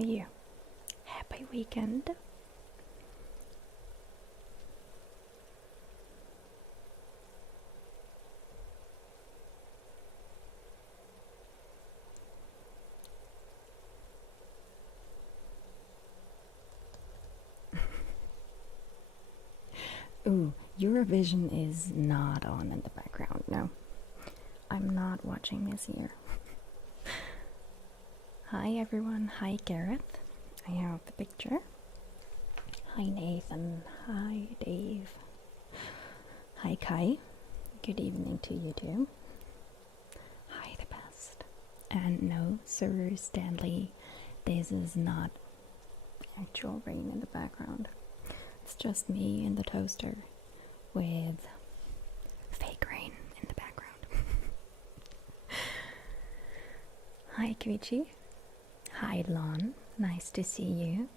are you? Happy weekend. Ooh, Eurovision is not on in the background, no. I'm not watching this year. Hi everyone, hi Gareth. I have the picture. Hi Nathan, hi Dave. Hi Kai. Good evening to you too. Hi the best. And no, Sir Stanley, this is not actual rain in the background. It's just me in the toaster with fake rain in the background. Hi Quichi. Hi Lon. Nice to see you.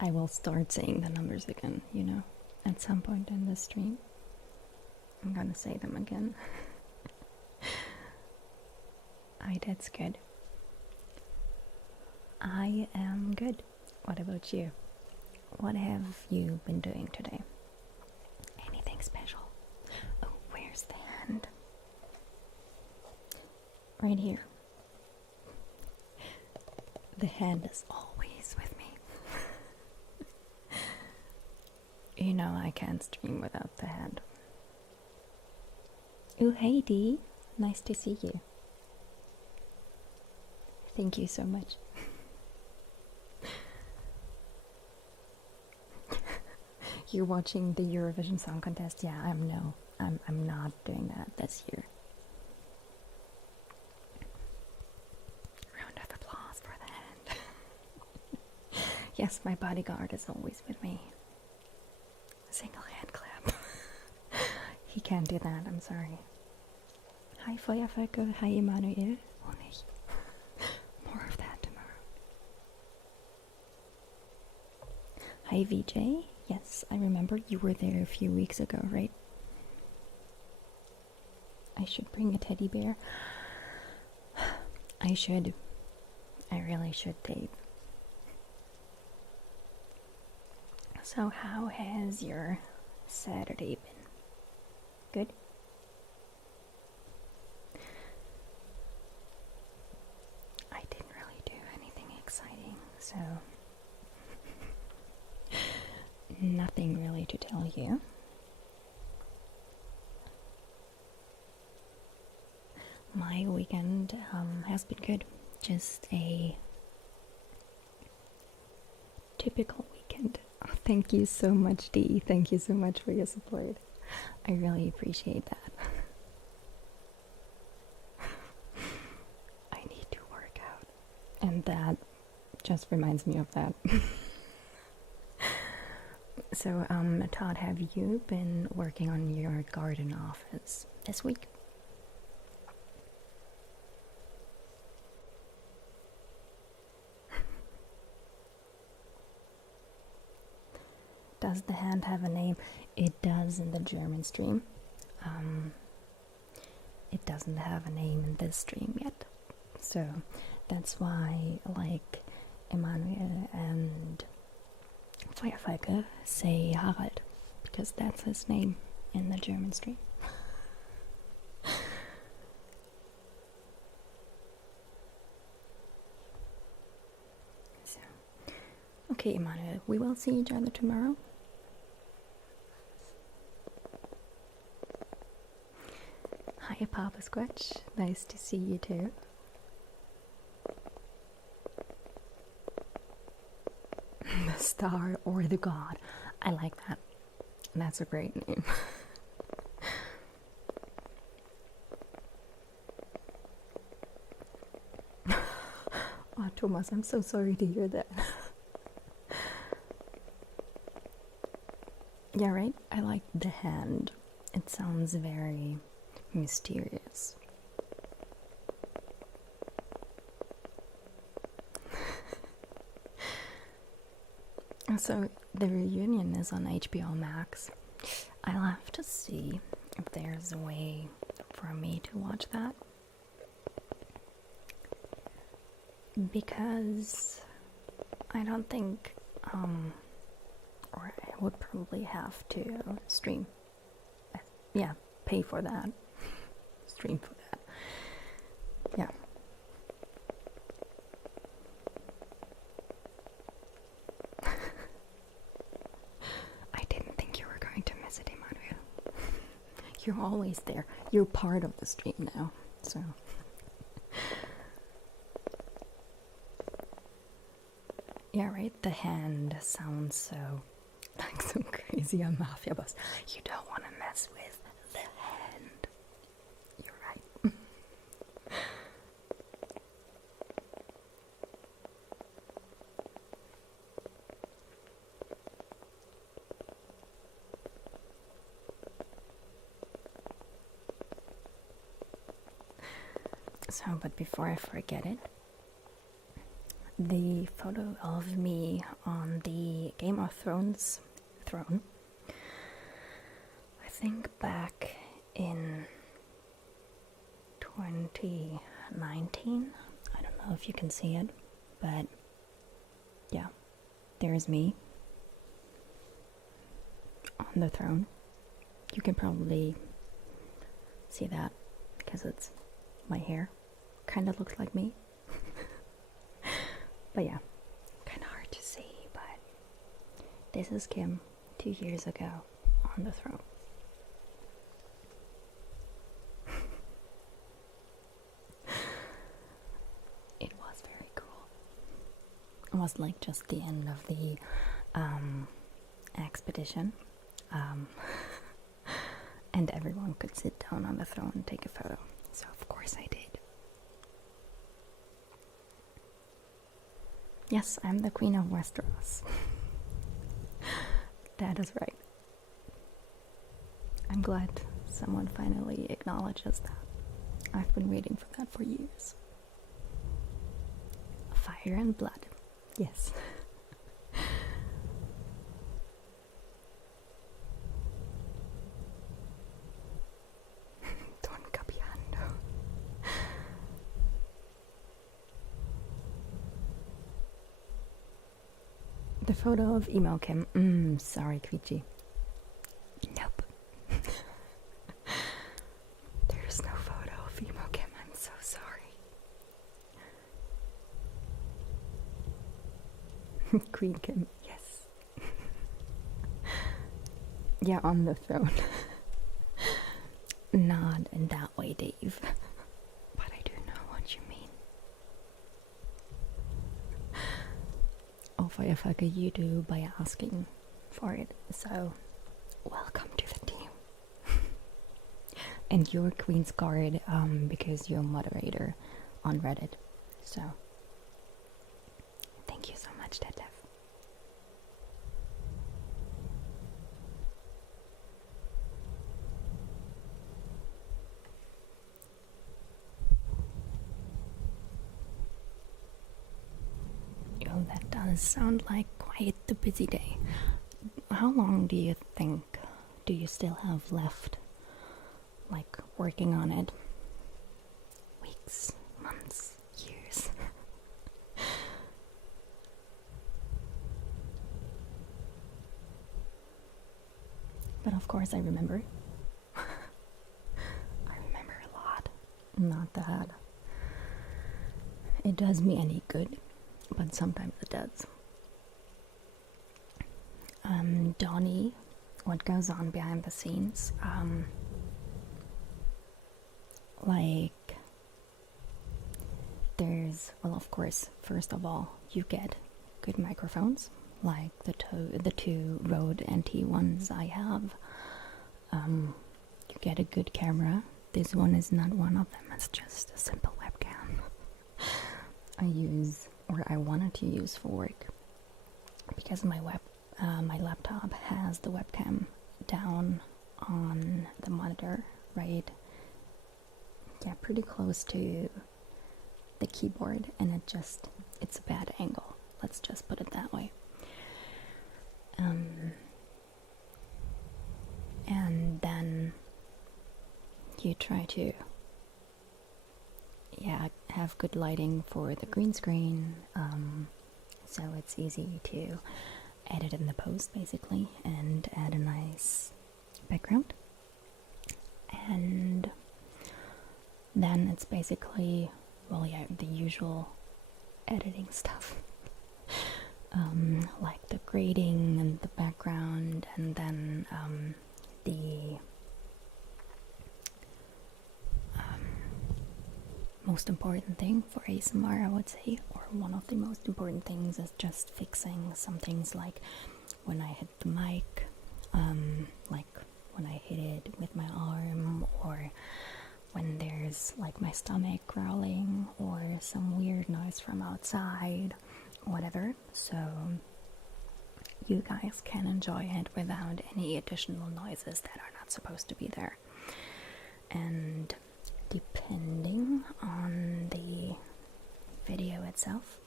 I will start saying the numbers again, you know, at some point in this stream. I'm gonna say them again. Hi, that's good. I am good. What about you? What have you been doing today? Anything special? Oh, where's the hand? Right here. The hand is always with me. You know I can't stream without the hand. Oh, hey Dee. Nice to see you. Thank you so much. You're watching the Eurovision Song Contest? Yeah, I'm not doing that this year. Round of applause for the hand. Yes, my bodyguard is always with me. Single hand clap. He can't do that, I'm sorry. Hi Feuervölker, hi Emanuel. Honig. More of that tomorrow. Hi VJ. Yes, I remember you were there a few weeks ago, right? I should bring a teddy bear. I should. I really should, Dave. So how has your Saturday been? Good? I didn't really do anything exciting, so nothing really to tell you. My weekend has been good. Just a typical weekend. Oh, thank you so much, Dee. Thank you so much for your support. I really appreciate that. I need to work out. And that just reminds me of that. So, Todd, have you been working on your garden office this week? Does the hand have a name? It does in the German stream. It doesn't have a name in this stream yet. So that's why, like, Emanuel and Feuervölker say Harald, because that's his name in the German stream. So, okay, Emanuel, we will see each other tomorrow. Hi, Papa Squatch. Nice to see you too. The star or the god. I like that. That's a great name. Oh, Thomas, I'm so sorry to hear that. Yeah, right? I like the hand. It sounds very mysterious. So the reunion is on HBO Max. I'll have to see if there's a way for me to watch that. Because I don't think, or I would probably have to stream. Yeah, pay for that. Stream for that. Yeah. I didn't think you were going to miss it, Emmanuel. You're always there. You're part of the stream now, so. Yeah, right? The hand sounds so, like some crazy mafia boss. You don't want to mess with the hand. You're right. So, but before I forget it, the photo of me on the Game of Thrones throne, I think back in 2019, I don't know if you can see it, but yeah, there's me on the throne. You can probably see that because it's my hair kind of looks like me. But yeah, kind of hard to see, but this is Kim 2 years ago on the throne. It was very cool. It was like just the end of the expedition, and everyone could sit down on the throne and take a photo. So of course I did. Yes, I'm the Queen of Westeros. That is right. I'm glad someone finally acknowledges that. I've been waiting for that for years. Fire and blood. Yes. Don Capiano. The photo of emo Kim. Sorry, Quichi. Nope. There's no photo of emo Kim. I'm so sorry. Queen Kim, yes. Yeah, on the throne. Not in that way, Dave. But I do know what you mean. I'll fuck you do by asking for it. So, welcome to the team. And you're Queen's Guard because you're a moderator on Reddit. So, thank you so much, Detlef. Oh, that does sound like quite the busy day. How long do you think do you still have left, like, working on it? Weeks, months, years? But of course I remember. I remember a lot. Not that it does me any good, but sometimes it does. Donnie, what goes on behind the scenes? Like, there's, well, of course, first of all, you get good microphones, like the two Rode NT ones I have. You get a good camera. This one is not one of them. It's just a simple webcam. I use, or I wanted to use for work, because my laptop has the webcam down on the monitor, right? Yeah, pretty close to the keyboard, and it's a bad angle. Let's just put it that way. And then you try to, yeah, have good lighting for the green screen, so it's easy to edit in the post basically and add a nice background. And then it's basically, well, yeah, the usual editing stuff. Like the grading and the background, and then the most important thing for ASMR, I would say, or one of the most important things, is just fixing some things, like when I hit the mic, like when I hit it with my arm, or when there's like my stomach growling, or some weird noise from outside, whatever, so you guys can enjoy it without any additional noises that are not supposed to be there. And depending on the video itself,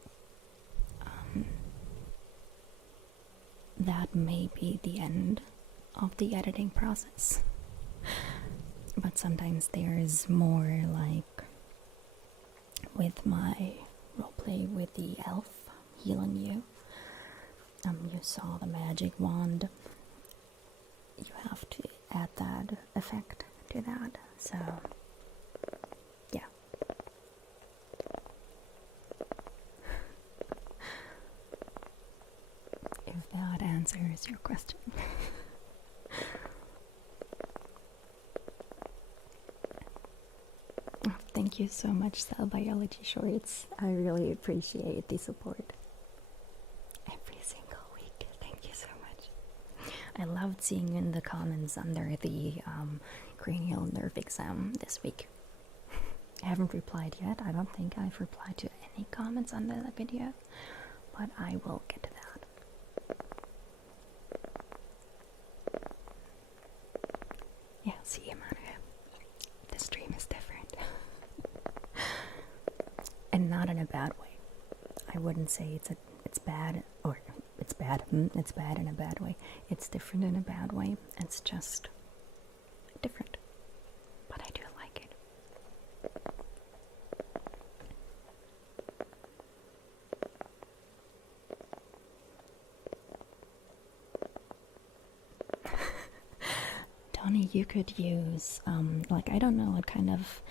that may be the end of the editing process. But sometimes there's more, like with my roleplay with the elf healing you. You saw the magic wand. You have to add that effect to that. So, yeah. If that answers your question. Oh, thank you so much, Cell Biology Shorts. I really appreciate the support. Every single week. Thank you so much. I loved seeing you in the comments under the cranial nerve exam this week. I haven't replied yet. I don't think I've replied to any comments under the video, but I will get to that. Yeah, see you, Manu. The stream is different. And not in a bad way. I wouldn't say it's bad, or it's bad. It's bad in a bad way. It's different in a bad way. It's just different. But I do like it. Donnie, you could use, like, I don't know what kind of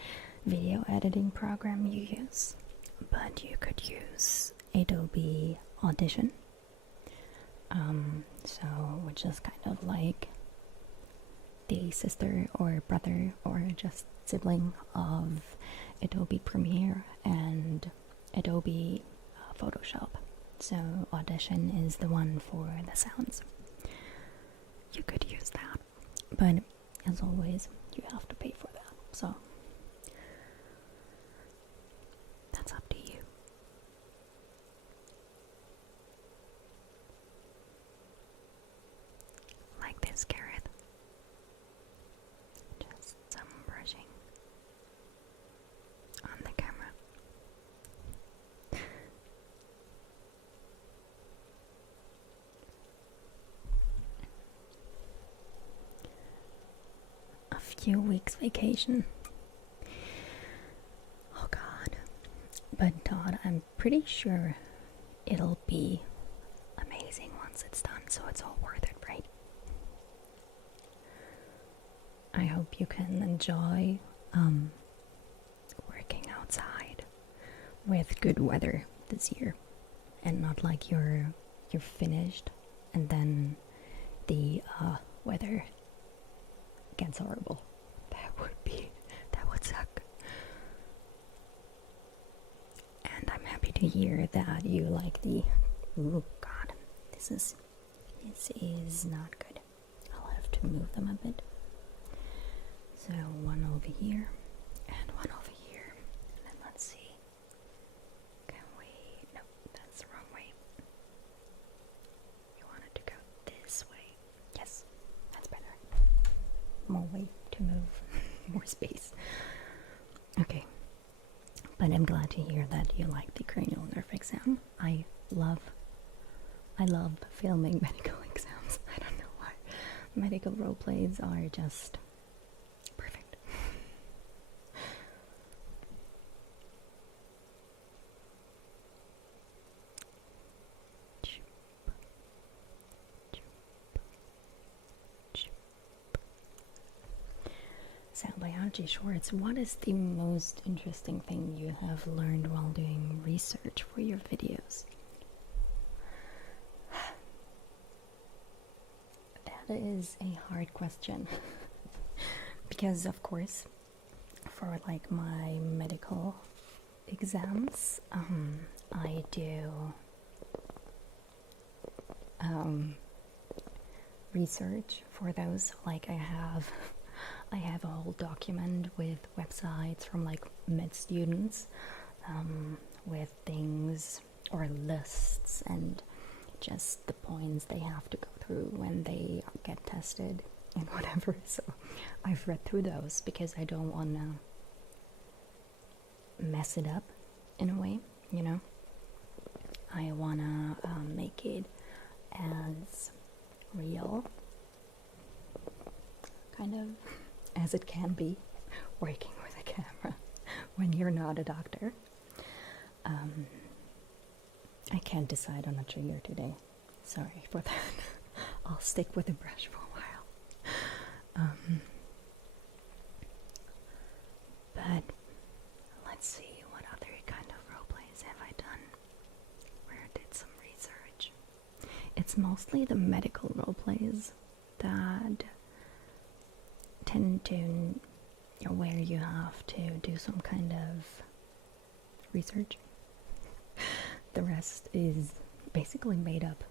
video editing program you use, but you could use Adobe Audition. So, which is kind of like the sister or brother or just sibling of Adobe Premiere and Adobe Photoshop. So Audition is the one for the sounds. You could use that, but as always, you have to pay for that. So that's up to you. Like this, Gareth. Just some brushing on the camera. A few weeks vacation. Oh God. But Todd, I'm pretty sure it'll be amazing once it's done, so it's all worth it, right? I hope you can enjoy working outside with good weather this year, and not like you're finished and then the weather gets horrible. That would suck. And I'm happy to hear that you like the, oh God, this is not good. I'll have to move them a bit. So one over here and one over here, and then let's see. Can we? No, that's the wrong way. You want it to go this way. Yes, that's better. More way to move, more space. Okay, but I'm glad to hear that you like the cranial nerve exam. I love filming medical exams. I don't know why. Medical role plays are just perfect. Sound biology shorts. What is the most interesting thing you have learned while doing research for your videos? That is a hard question. Because of course, for like my medical exams, I do research for those. Like I have a whole document with websites from like med students, with things or lists and just the points they have to go through when they get tested and whatever. So I've read through those because I don't want to mess it up in a way, you know. I want to make it as real kind of as it can be, working with a camera when you're not a doctor. I can't decide on a trigger today. Sorry for that. I'll stick with the brush for a while. But let's see, what other kind of roleplays have I done where I did some research? It's mostly the medical roleplays that tend to, where you have to do some kind of research. The rest is basically made up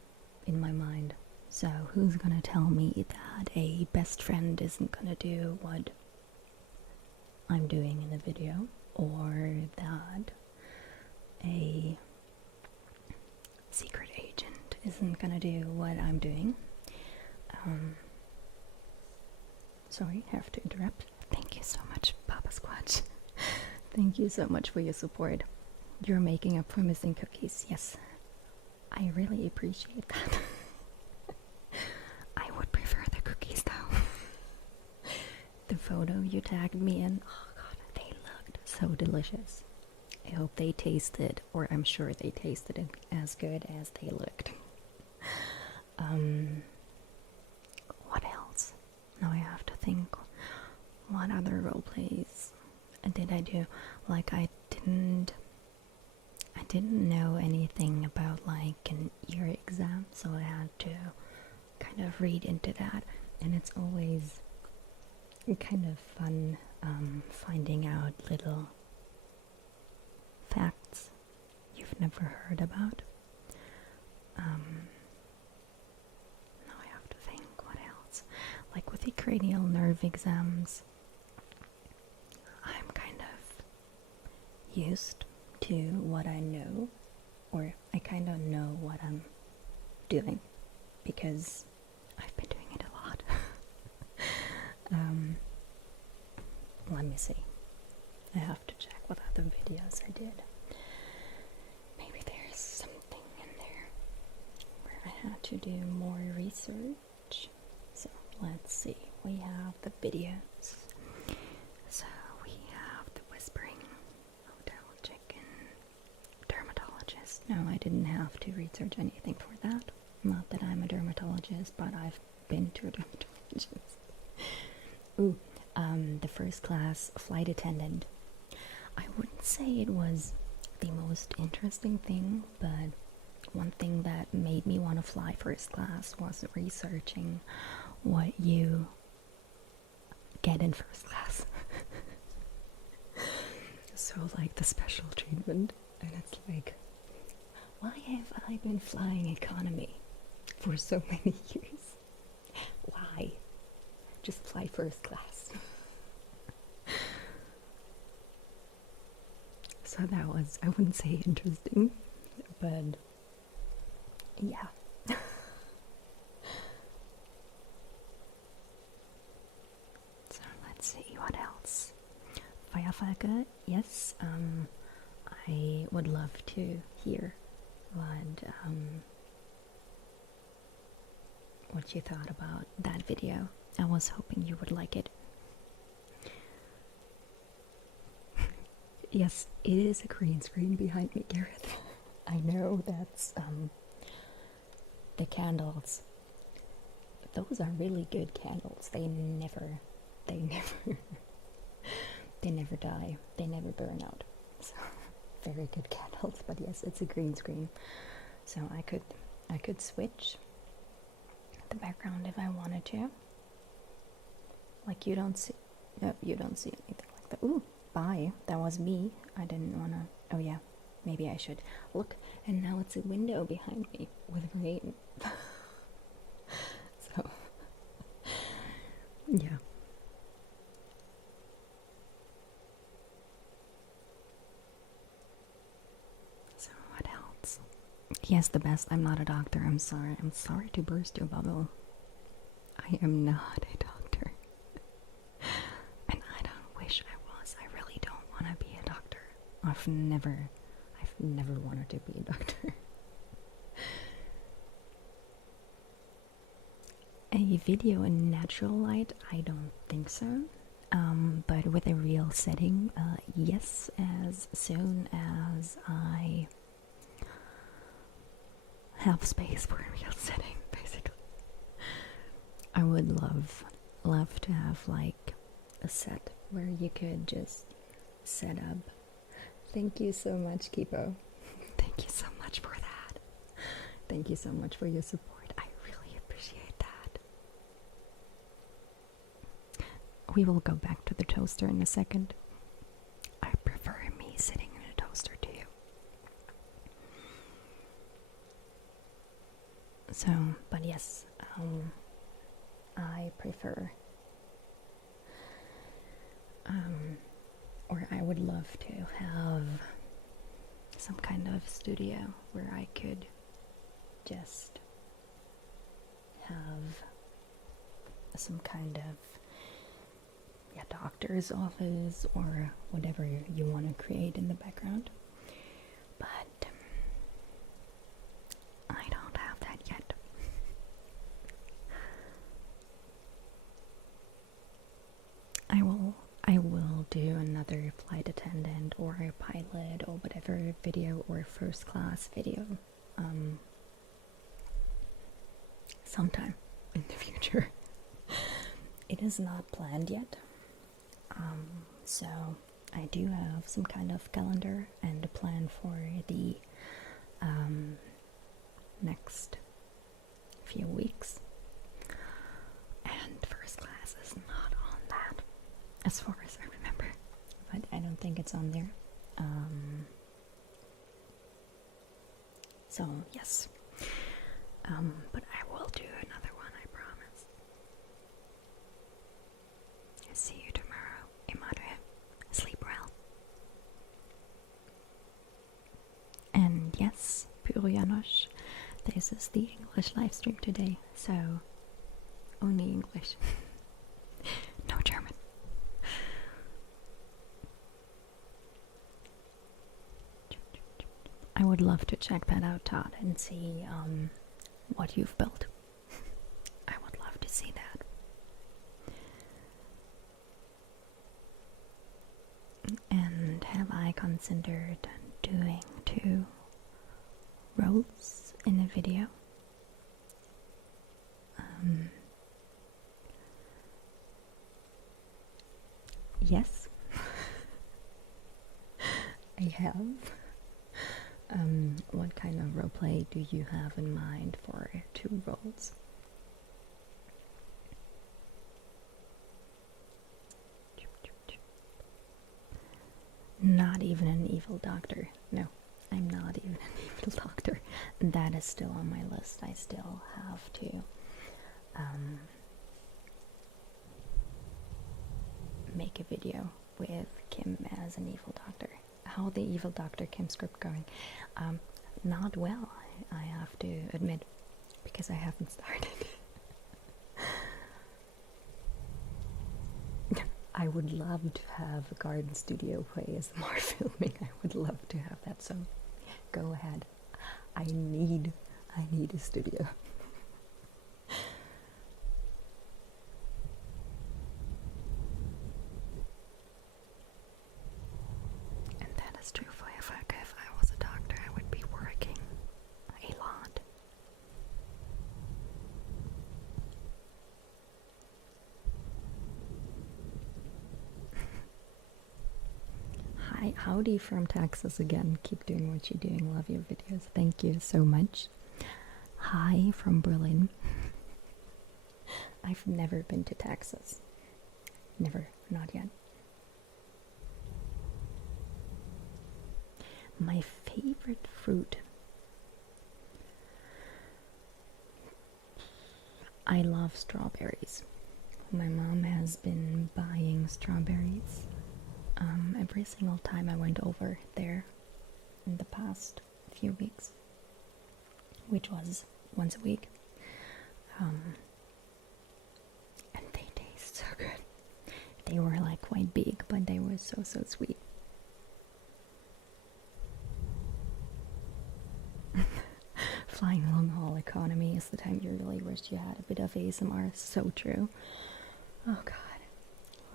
in my mind. So who's gonna tell me that a best friend isn't gonna do what I'm doing in the video, or that a secret agent isn't gonna do what I'm doing? Sorry, I have to interrupt. Thank you so much, Papa Squatch. Thank you so much for your support. You're making up for missing cookies. Yes, I really appreciate that. I would prefer the cookies though. The photo you tagged me in, oh god, they looked so delicious. I hope they tasted, or I'm sure they tasted as good as they looked. What else? Now I have to think. What other role plays did I do? Like I didn't know anything about like an ear exam, so I had to kind of read into that, and it's always kind of fun finding out little facts you've never heard about. Now I have to think what else. Like with the cranial nerve exams, I'm kind of used to what I know, or I kind of know what I'm doing because I've been doing it a lot. Let me see. I have to check what other videos I did. Maybe there's something in there where I had to do more research. So let's see. We have the videos. So we have the whispering hotel chicken dermatologist. No, I didn't have to research anything for that. Not that I'm a dermatologist, but I've been to a dermatologist. Ooh, the first class flight attendant. I wouldn't say it was the most interesting thing, but one thing that made me want to fly first class was researching what you get in first class. So like the special treatment, and it's like, why have I been flying economy for so many years? Why? Just fly first class. So that was, I wouldn't say interesting, but yeah. So let's see, what else? Firefighter, yes, I would love to hear what you thought about that video. I was hoping you would like it. Yes, it is a green screen behind me, Gareth. I know, that's the candles. Those are really good candles. They never They never die. They never burn out. So very good candles. But yes, it's a green screen. So I could switch the background if I wanted to. Like you don't see, no, you don't see anything like that. Ooh, bye. That was me. I didn't wanna. Oh yeah, maybe I should look. And now it's a window behind me with rain. So yeah. So what else? Yes, the best. I'm not a doctor. I'm sorry. I'm sorry to burst your bubble. I am not a doctor. And I don't wish I was. I really don't want to be a doctor. I've never wanted to be a doctor. A video in natural light, I don't think so. But with a real setting, yes, as soon as I have space for a real setting, basically. I would love to have like a set where you could just set up. Thank you so much, Kipo. Thank you so much for that. Thank you so much for your support. I really appreciate that. We will go back to the toaster in a second. I prefer me sitting in a toaster to you. So, but yes, I prefer, or I would love to have some kind of studio where I could just have some kind of doctor's office or whatever you want to create in the background. But I don't have that yet. I will do another flight attendant or a pilot or whatever video or first class video sometime in the future. It is not planned yet. So I do have some kind of calendar and a plan for the next few weeks. And first class is not on that, as far as I remember. But I don't think it's on there. So yes. But I will do another one, I promise. See you tomorrow, Imare. Sleep well. And yes, Puro Janos, this is the English live stream today, so only English. No German. I would love to check that out, Todd, and see what you've built. I would love to see that. And have I considered doing 2 roles in a video? Yes. I have. What kind of roleplay do you have in mind for 2 roles? Not even an evil doctor. No, I'm not even an evil doctor. That is still on my list. I still have to make a video with Kim as an evil doctor. How the evil doctor Kim script going? Not well, I have to admit, because I haven't started. I would love to have a garden studio for ASMR filming. I would love to have that, so go ahead. I need a studio. And that is true for Africa. If I was a doctor, I would be working a lot. Hi, howdy from Texas again. Keep doing what you're doing. Love your videos. Thank you so much. Hi from Berlin. I've never been to Texas. Never, not yet. My favorite fruit. I love strawberries. My mom has been buying strawberries every single time I went over there in the past few weeks, which was once a week. And they taste so good. They were like quite big, but they were so sweet. Flying long haul economy is the time you really wish you had a bit of ASMR. So true. Oh god.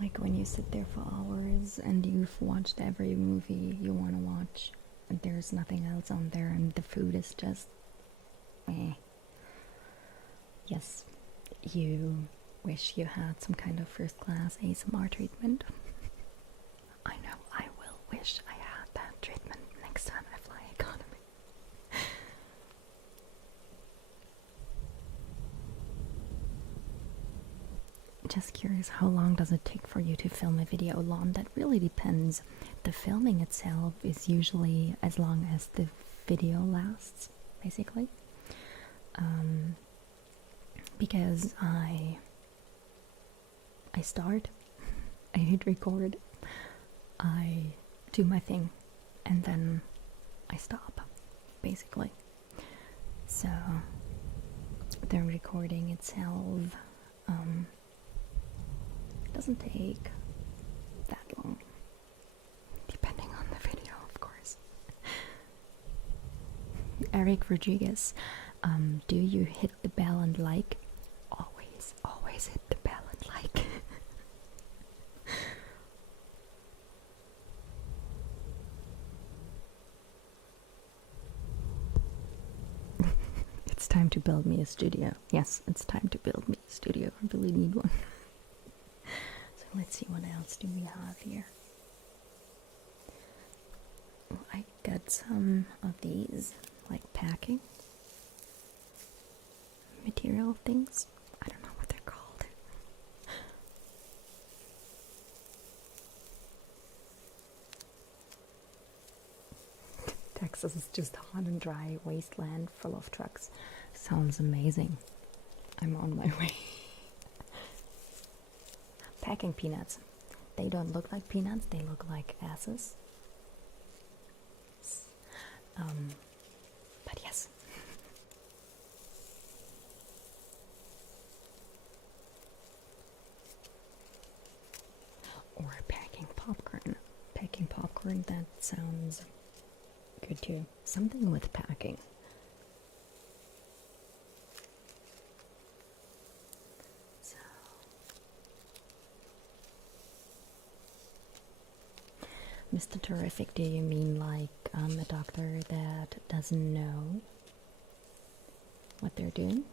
Like when you sit there for hours and you've watched every movie you want to watch and there's nothing else on there and the food is just eh. Yes, you wish you had some kind of first class ASMR treatment. I know, I will wish I had that treatment next time I fly economy. Just curious, how long does it take for you to film a video? Lon, that really depends. The filming itself is usually as long as the video lasts, basically. Because I start, I hit record, I do my thing, and then I stop, basically. So the recording itself doesn't take that long, depending on the video, of course. Eric Rodriguez, do you hit the bell and like? Always hit the bell and like. It's time to build me a studio. Yes, it's time to build me a studio. I really need one. So let's see, what else do we have here? Well, I got some of these, like packing material things. I don't know what they're called. Texas is just hot and dry wasteland full of trucks. Sounds amazing. I'm on my way. Packing peanuts. They don't look like peanuts, they look like asses. But yes. Or packing popcorn. Packing popcorn, that sounds good too. Something with packing. So Mr. Terrific, do you mean like a doctor that doesn't know what they're doing?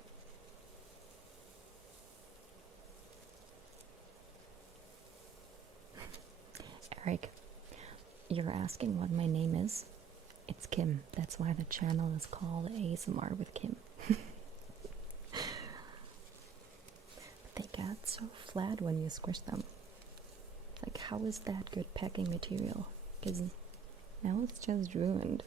Eric, you're asking what my name is? It's Kim. That's why the channel is called ASMR with Kim. But they get so flat when you squish them. Like, how is that good packing material? Because now it's just ruined.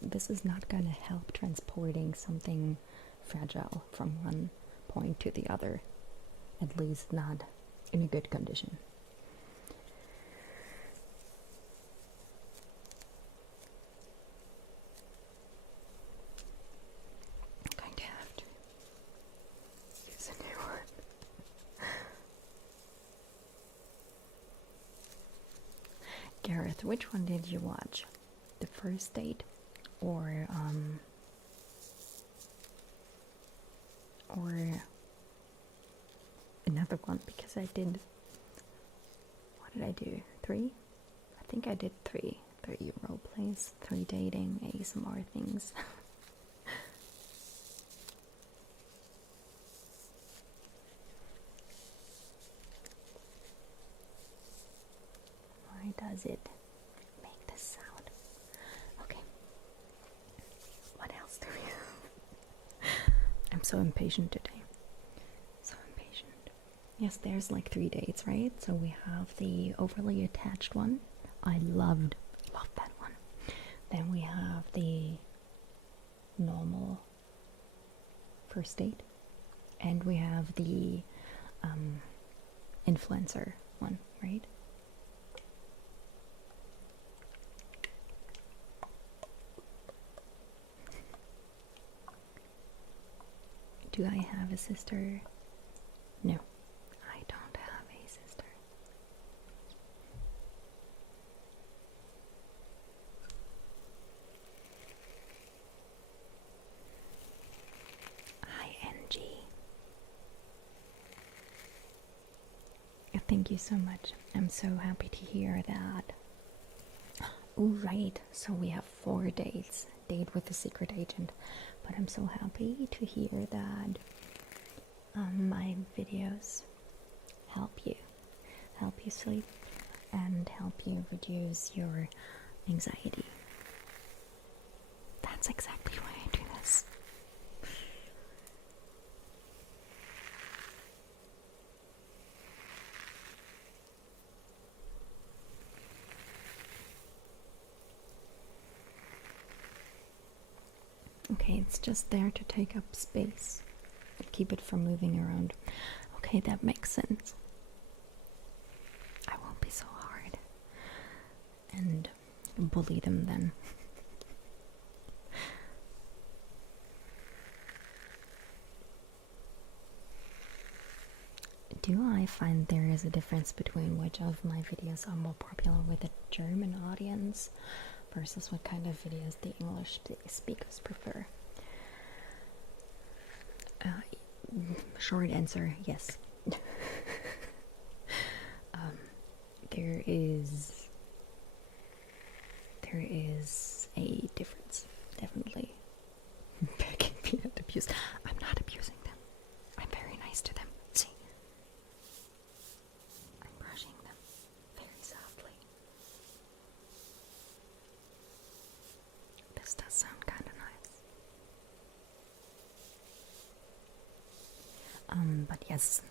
This is not gonna help transporting something fragile from one point to the other. At least not in a good condition. I'm going to have to use a new one. Gareth, which one did you watch? The First Date or another one? Because I did, what did I do? 3? I think I did 3 roleplays, 3 dating ASMR things. Why does it so impatient today. So impatient. Yes, there's like 3 dates, right? So we have the overly attached one. I loved that one. Then we have the normal first date. And we have the influencer one, right? Do I have a sister? No, I don't have a sister. ING. Thank you so much. I'm so happy to hear that. Oh, right. So we have 4 dates. Date with the secret agent. But I'm so happy to hear that my videos help you sleep and help you reduce your anxiety. That's exactly why I do this. Okay, it's just there to take up space and keep it from moving around. Okay, that makes sense. I won't be so hard and bully them then. Do I find there is a difference between which of my videos are more popular with the German audience versus what kind of videos the English speakers prefer? Short answer, yes. There is a difference, definitely. Begging peanut abuse. I'm not abusing them. I'm very nice to them. See? I'm brushing them very softly. This does sound kind of nice. But yes,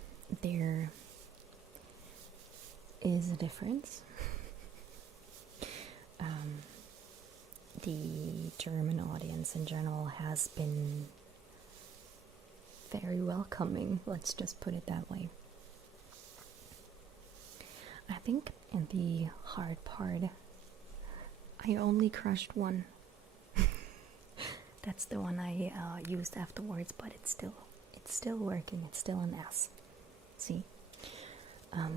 there is a difference. The German audience in general has been very welcoming, let's just put it that way. I think in the hard part, I only crushed one. That's the one I used afterwards, but it's still working. It's still an S. See? I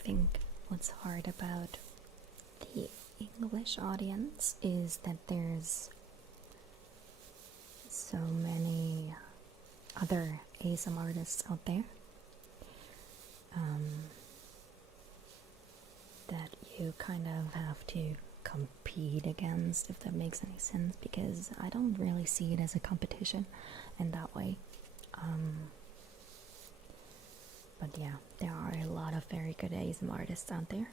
think what's hard about the English audience is that there's so many other ASMR artists out there that you kind of have to compete against, if that makes any sense, because I don't really see it as a competition in that way. But yeah, there are a lot of very good ASMR artists out there.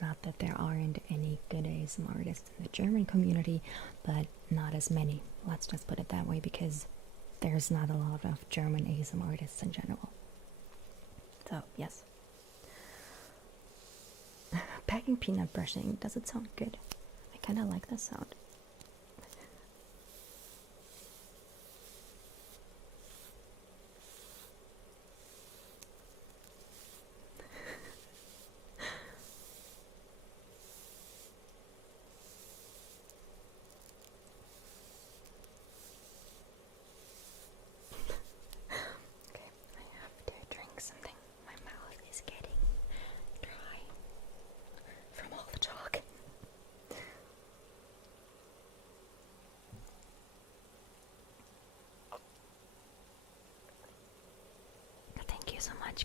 Not that there aren't any good ASMR artists in the German community, but not as many. Let's just put it that way, because there's not a lot of German ASMR artists in general. So, yes. Packing peanut brushing, does it sound good? I kind of like that sound.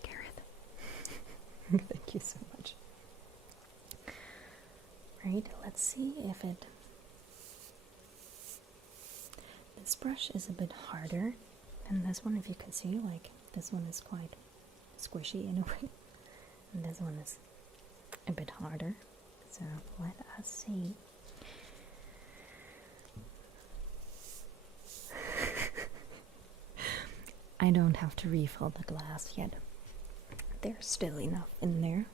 Gareth. Thank you so much. Right, let's see if it... This brush is a bit harder than this one, if you can see. Like, this one is quite squishy in a way, and this one is a bit harder. So let us see. I don't have to refill the glass yet. There's still enough in there,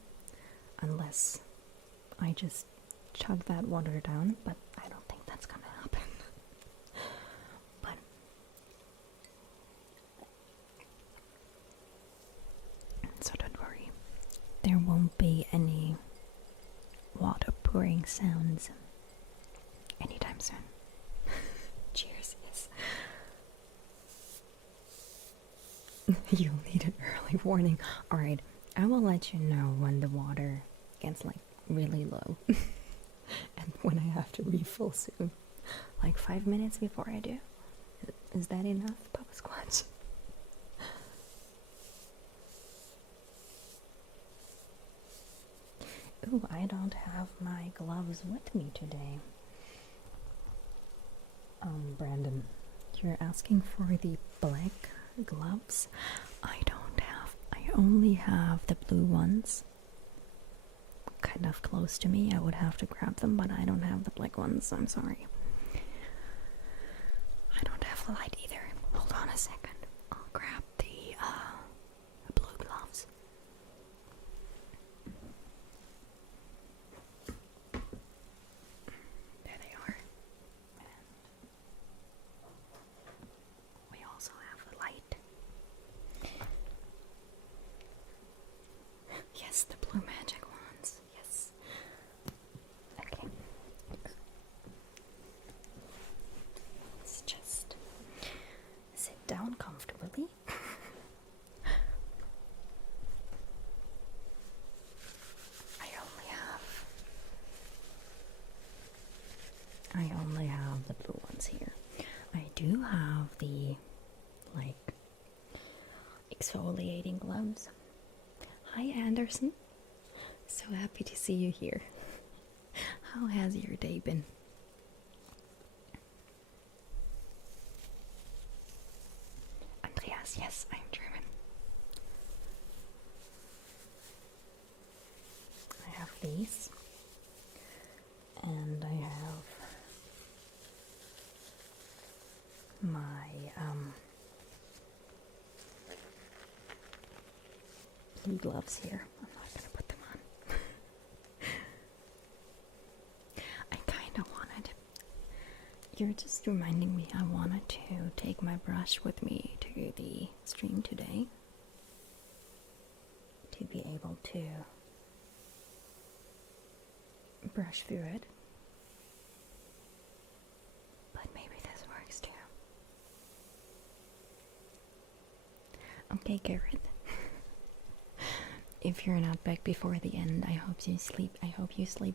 unless I just chug that water down, but I don't think that's gonna happen. But so don't worry, there won't be any water pouring sounds anytime soon. Cheers, yes. You'll need an early warning. Alright, I will let you know when the water gets like really low and when I have to refill soon. Like 5 minutes before I do. Is that enough, Papa Squatch? Ooh, I don't have my gloves with me today. Brandon, you're asking for the black gloves? I don't have. I only have the blue ones. Kind of close to me. I would have to grab them, but I don't have the black ones. I'm sorry. I don't have the light either. Hold on a second. I'll grab the blue gloves. There they are. And we also have the light. Yes, the blue magic wands. Yes. Okay. Let's just sit down comfortably. I only have the blue ones here. I do have the like exfoliating gloves. Hi Anderson. So happy to see you here. How has your day been? Andreas, yes, I'm German. I have these. And I have my blue gloves here. I'm not gonna put them on. I kinda wanted, you're just reminding me, I wanted to take my brush with me to the stream today to be able to brush through it. But maybe this works too. Okay, Garrett. If you're not back before the end, I hope you sleep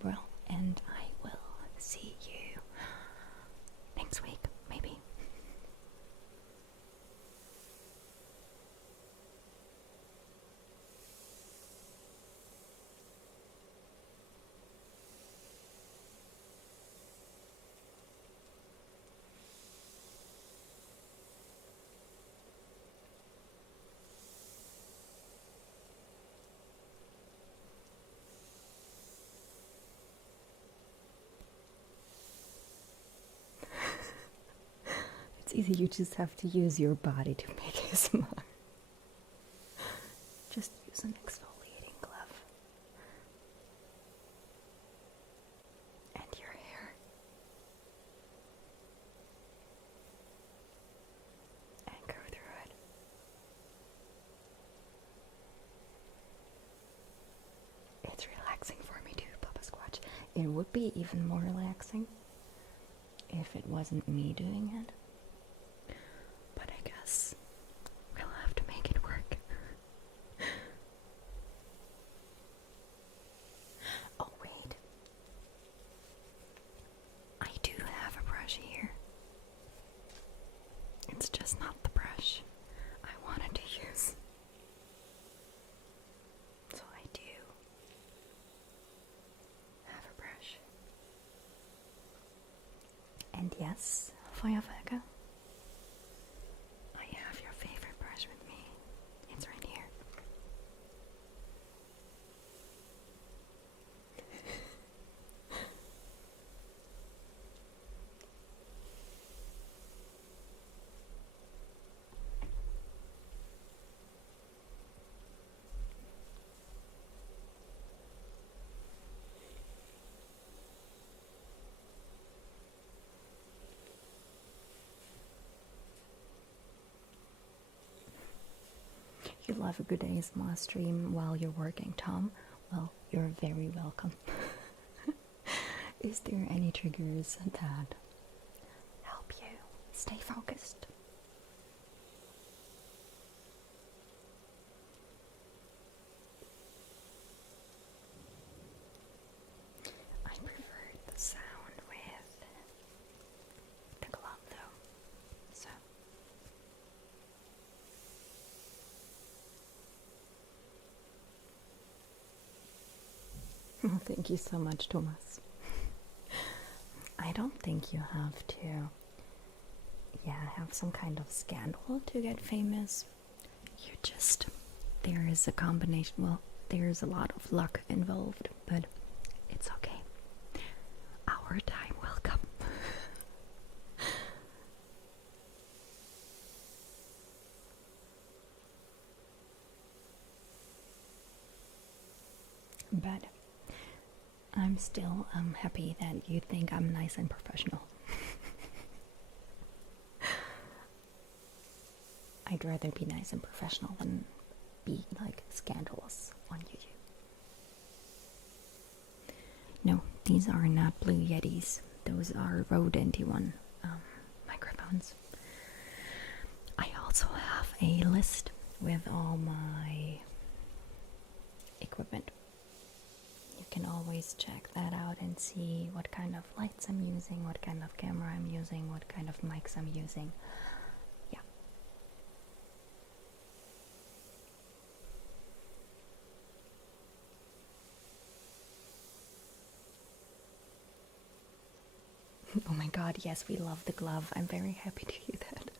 well, and I will see you next week, maybe. It's easy, you just have to use your body to make ASMR. Just use an exfoliating glove. And your hair. And go through it. It's relaxing for me too, Papa Squatch. It would be even more relaxing if it wasn't me doing it. But I guess we'll have to make it work. Oh wait. I do have a brush here. It's just not the brush I wanted to use. So I do have a brush. And yes, Feuerwerker, I have your favorite brush with me. It's right here. You love a good ASMR stream while you're working, Tom? Well, you're very welcome. Is there any triggers that help you stay focused? I prefer the sound with the glove though, so. Well, thank you so much, Thomas. I don't think you have to, have some kind of scandal to get famous. You just, there is a combination, well, there's a lot of luck involved, but it's okay. Our time will come. But I'm still happy that you think I'm nice and professional. I'd rather be nice and professional than be like scandalous on YouTube. No, these are not Blue Yetis. Those are Rode NT1 microphones. I also have a list with all my equipment. You can always check that out and see what kind of lights I'm using, what kind of camera I'm using, what kind of mics I'm using. Yeah. Oh my god, yes, we love the glove. I'm very happy to hear that.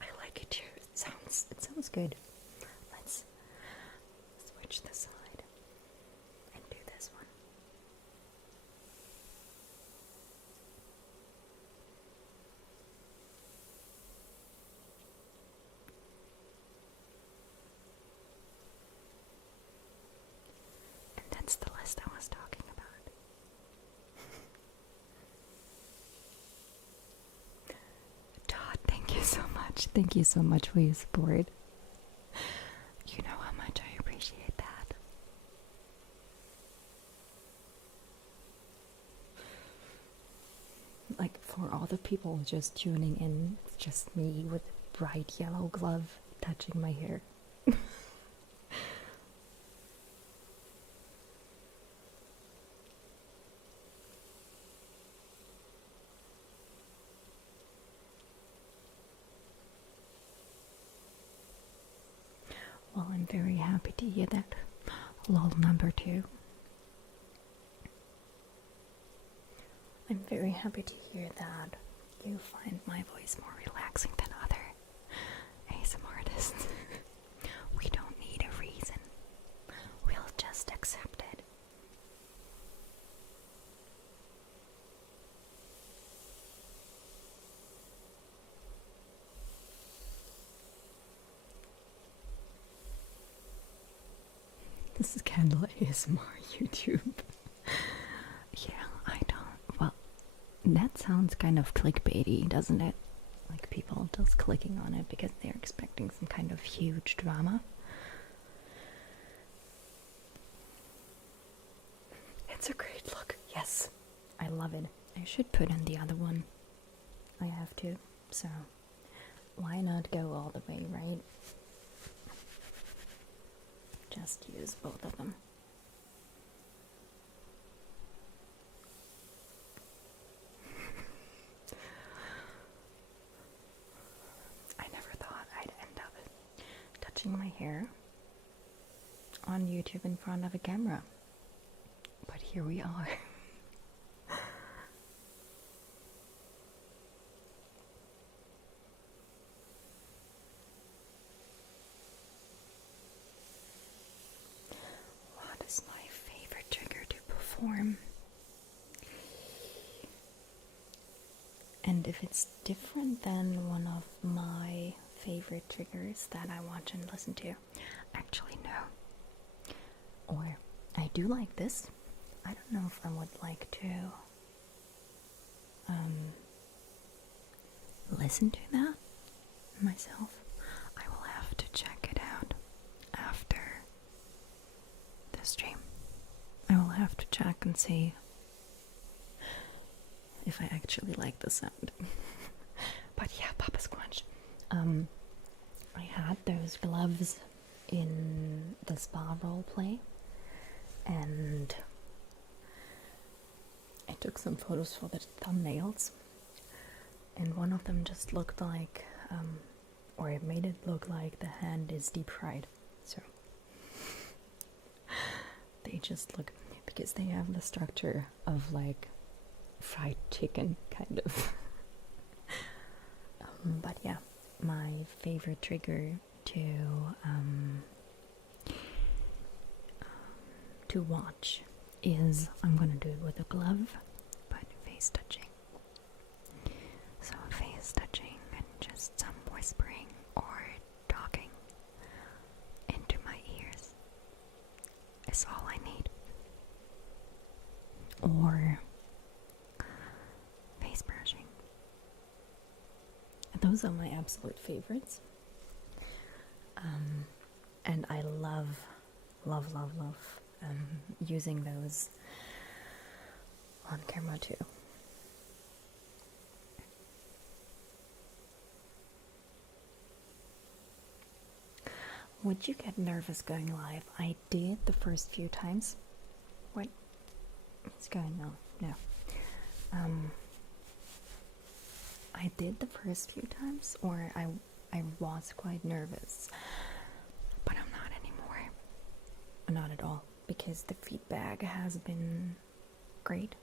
I like it too. It sounds good. Let's switch the side and do this one. And that's the list I was talking about. Todd, thank you so much. Thank you so much for your support. You know how much I appreciate that. Like, for all the people just tuning in, it's just me with a bright yellow glove touching my hair. Well, I'm very happy to hear that. Lol number 2. I'm very happy to hear that you find my voice more relaxing than other ASMR artists. We don't need a reason. We'll just accept it. This is Candle ASMR YouTube. Yeah, I don't. Well, that sounds kind of clickbaity, doesn't it? Like people just clicking on it because they're expecting some kind of huge drama. It's a great look. Yes, I love it. I should put in the other one. I have to, so why not go all the way, right? Just use both of them. I never thought I'd end up touching my hair on YouTube in front of a camera, but here we are. What is my favorite trigger to perform? And if it's different than one of my favorite triggers that I watch and listen to, actually no. Or I do like this. I don't know if I would like to listen to that myself. I will have to check it out. the stream. I will have to check and see if I actually like the sound. But yeah, Papa Squanch. I had those gloves in the spa roleplay, and I took some photos for the thumbnails, and one of them just looked like, or it made it look like the hand is deep fried. So they just look, because they have the structure of like fried chicken, kind of. But yeah, my favorite trigger to watch is, I'm gonna do it with a glove, but face touching. So face touching and just some whispering or talking into my ears is all I need. Or face brushing. Those are my absolute favorites. And I love using those on camera too. Would you get nervous going live? I did the first few times. What? It's going on. No. I did the first few times, or I was quite nervous, but I'm not anymore. Not at all, because the feedback has been great.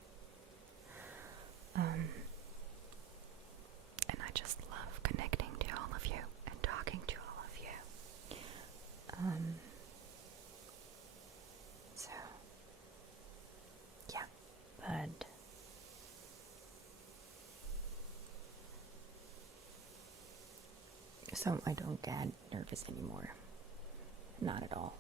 And I just love connecting to all of you and talking to all of you. So, yeah, but so I don't get nervous anymore. Not at all.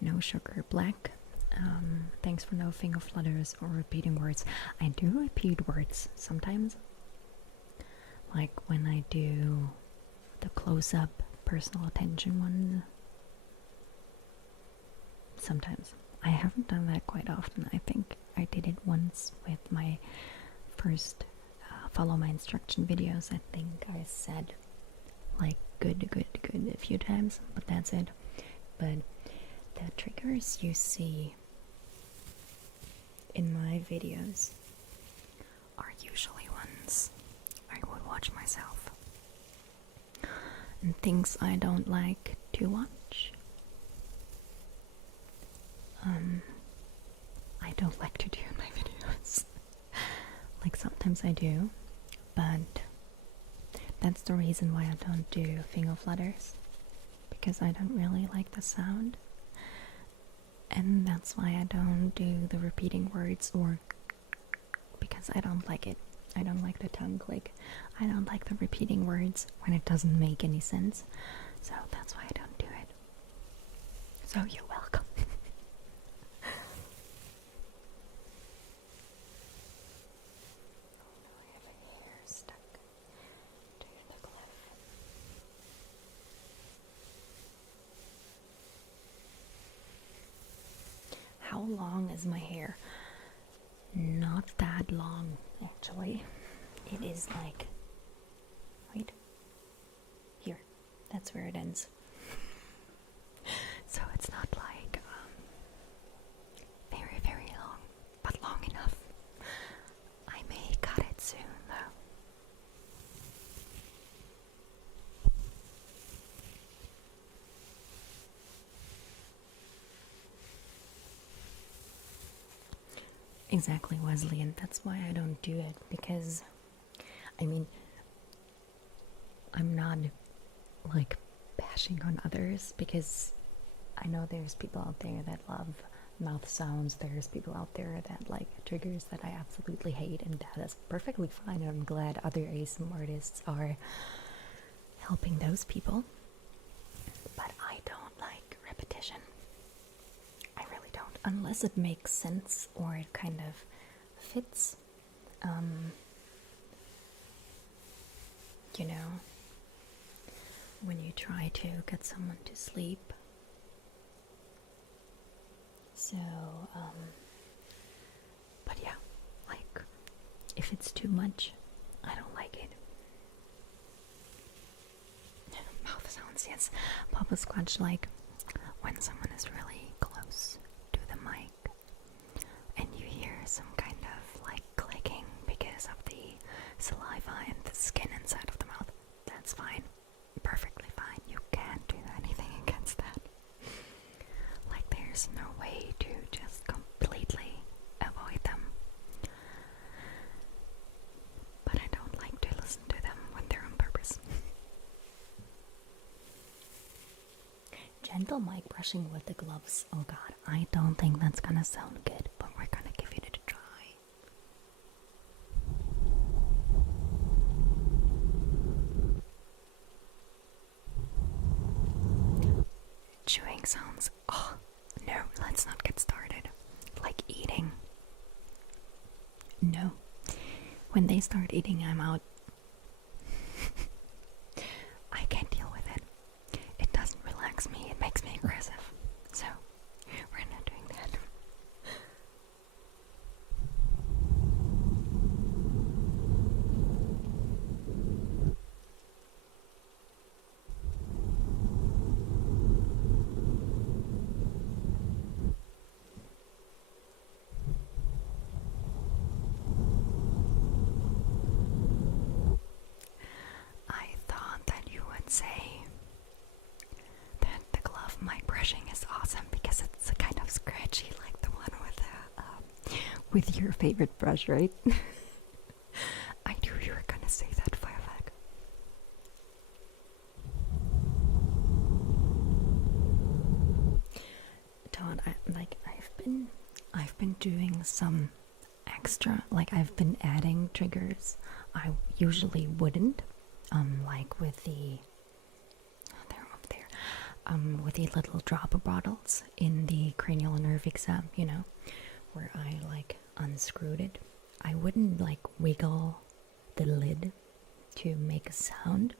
No sugar black. Thanks for no finger flutters or repeating words. I do repeat words sometimes. Like when I do the close-up personal attention one. Sometimes. I haven't done that quite often. I think I did it once with my first follow my instruction videos. I think I said like good a few times, but that's it. But the triggers you see in my videos are usually ones I would watch myself. And things I don't like to watch, I don't like to do in my videos. Like sometimes I do, but that's the reason why I don't do finger flutters, because I don't really like the sound. And that's why I don't do the repeating words, or because I don't like it. I don't like the tongue click. I don't like the repeating words when it doesn't make any sense. So that's why I don't do it. So you're welcome. How long is my hair? Not that long, actually. It is like, wait, here, that's where it ends. So it's not like very long, but long enough. I may cut it soon though. Exactly, Wesley, and that's why I don't do it, because I mean, I'm not like bashing on others, because I know there's people out there that love mouth sounds, there's people out there that like triggers that I absolutely hate, and that is perfectly fine. I'm glad other ASMR artists are helping those people, but I don't like repetition. I really don't, unless it makes sense or it kind of fits. you know, when you try to get someone to sleep. So, but yeah, like, if it's too much, I don't like it. Mouth sounds, yes. Papa Squatch, like, when someone is really close to the mic and you hear some kind of like clicking because of the saliva and the skin inside of the mouth, that's fine. Perfectly fine. You can't do anything against that. Like, there's no way to just completely avoid them. But I don't like to listen to them when they're on purpose. Gentle mic brushing with the gloves. Oh god, I don't think that's gonna sound good, but we're gonna give it a try. Chewing sounds. Oh, no, let's not get started. Like eating. No. When they start eating, I'm out. I can't deal with it. It doesn't relax me, it makes me aggressive. So, we're not doing that. I thought that you would say that the glove mic brushing is awesome because it's kind of scratchy, like the one with your favorite brush, right? I knew you were gonna say that for a fact. Todd, I've been doing some extra, like I've been adding triggers I usually wouldn't, like with the they're up there, with the little dropper bottles in the cranial nerve exam, you know, where I like unscrewed it. I wouldn't like wiggle the lid to make a sound,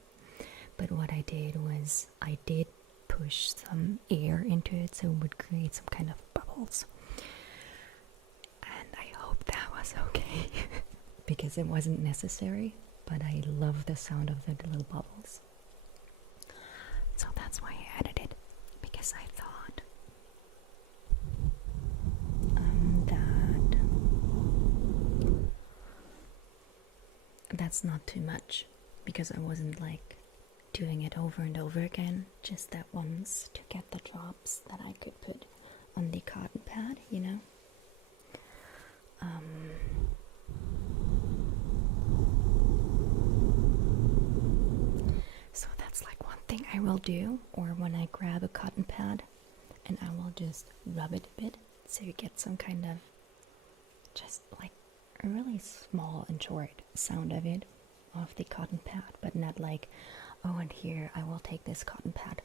but what I did was I did push some air into it so it would create some kind of bubbles. And I hope that was okay because it wasn't necessary, but I love the sound of the little bubbles. So that's why I added it, because I thought that's not too much, because I wasn't like doing it over and over again, just that once to get the drops that I could put on the cotton pad, you know. So that's like one thing I will do, or when I grab a cotton pad and I will just rub it a bit so you get some kind of just like a really small and short sound of it off the cotton pad, but not like, oh, and here I will take this cotton pad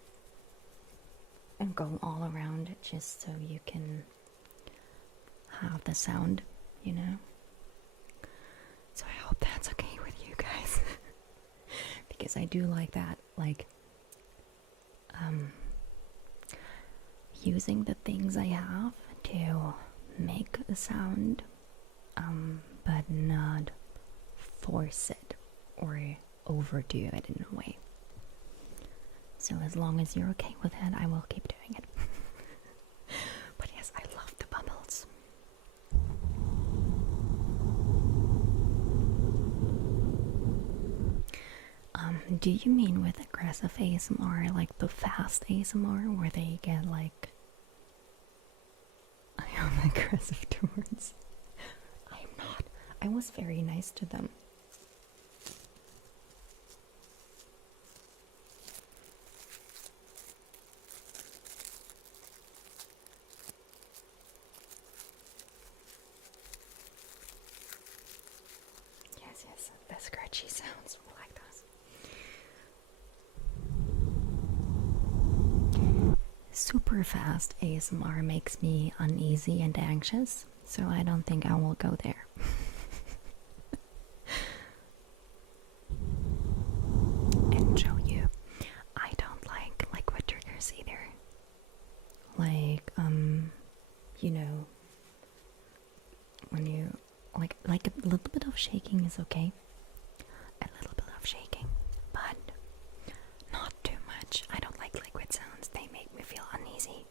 and go all around it just so you can have the sound, you know. So I hope that's okay with you guys. Because I do like that, like using the things I have to make a sound, but not force it or overdo it in a way. So as long as you're okay with it, I will keep doing it. But yes, I love the bubbles. Do you mean with aggressive ASMR, like the fast ASMR, where they get like I am aggressive towards? I am not. I was very nice to them. Yes, the scratchy sounds like those. Super fast ASMR makes me uneasy and anxious, so I don't think I will go there. of shaking is okay. A little bit of shaking, but not too much. I don't like liquid sounds, they make me feel uneasy.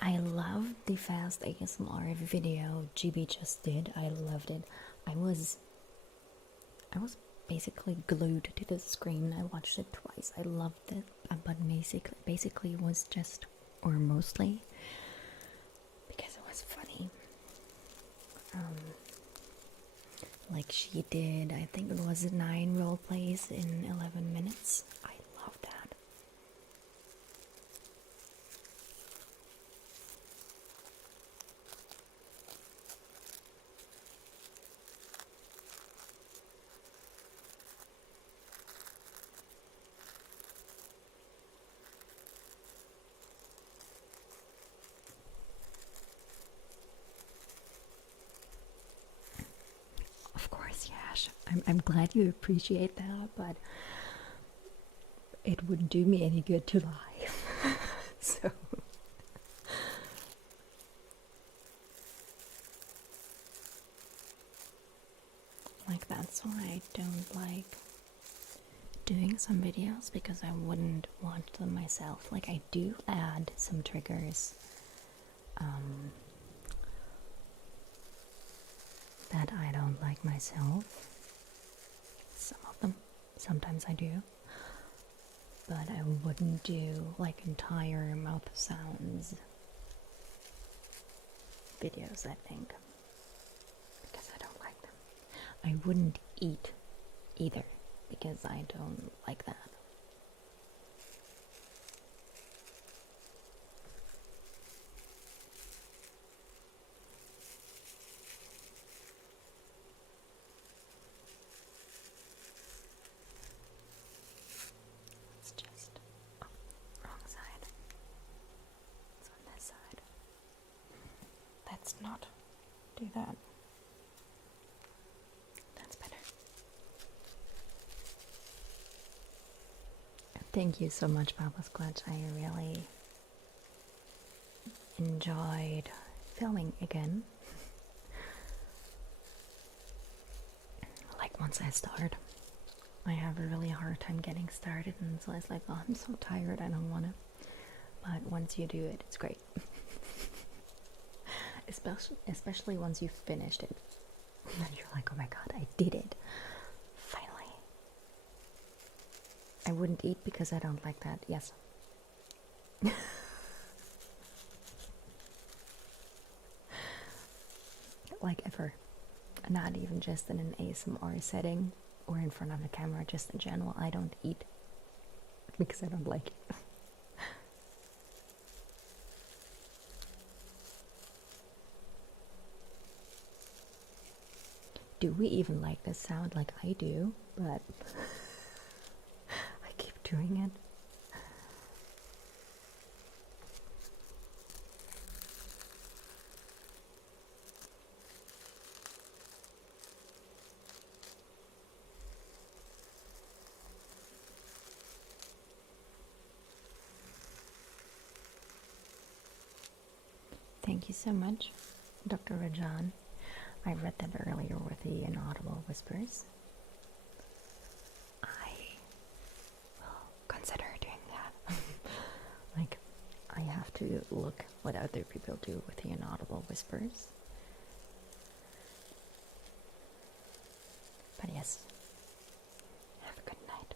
I loved the fast ASMR video GB just did. I loved it. I was basically glued to the screen. I watched it twice. I loved it, but basically it was just, or mostly, because it was funny. Like she did, I think it was 9 role plays in 11 minutes. I love that. Of course, Yash. I'm glad you appreciate that, but it wouldn't do me any good to lie. So like that's why I don't like doing some videos, because I wouldn't want them myself. Like I do add some triggers that I don't like myself. Some of them, sometimes I do, but I wouldn't do like entire mouth sounds videos, I think, because I don't like them. I wouldn't eat either, because I don't like that. It's just, oh, wrong side. It's on this side. Let's not do that. That's better. Thank you so much, Papa Squatch. I really enjoyed filming again. Like once I start, I have a really hard time getting started, and so it's like, oh, I'm so tired, I don't want to. But once you do it, it's great. Especially once you've finished it. And you're like, oh my god, I did it. Finally. I wouldn't eat because I don't like that, yes. Like ever. Not even just in an ASMR setting or in front of a camera, just in general. I don't eat because I don't like it. Do we even like this sound? Like I do, but I keep doing it. Thank you so much, Dr. Rajan. I read that earlier with the inaudible whispers. I will consider doing that. Like, I have to look what other people do with the inaudible whispers. But yes, have a good night.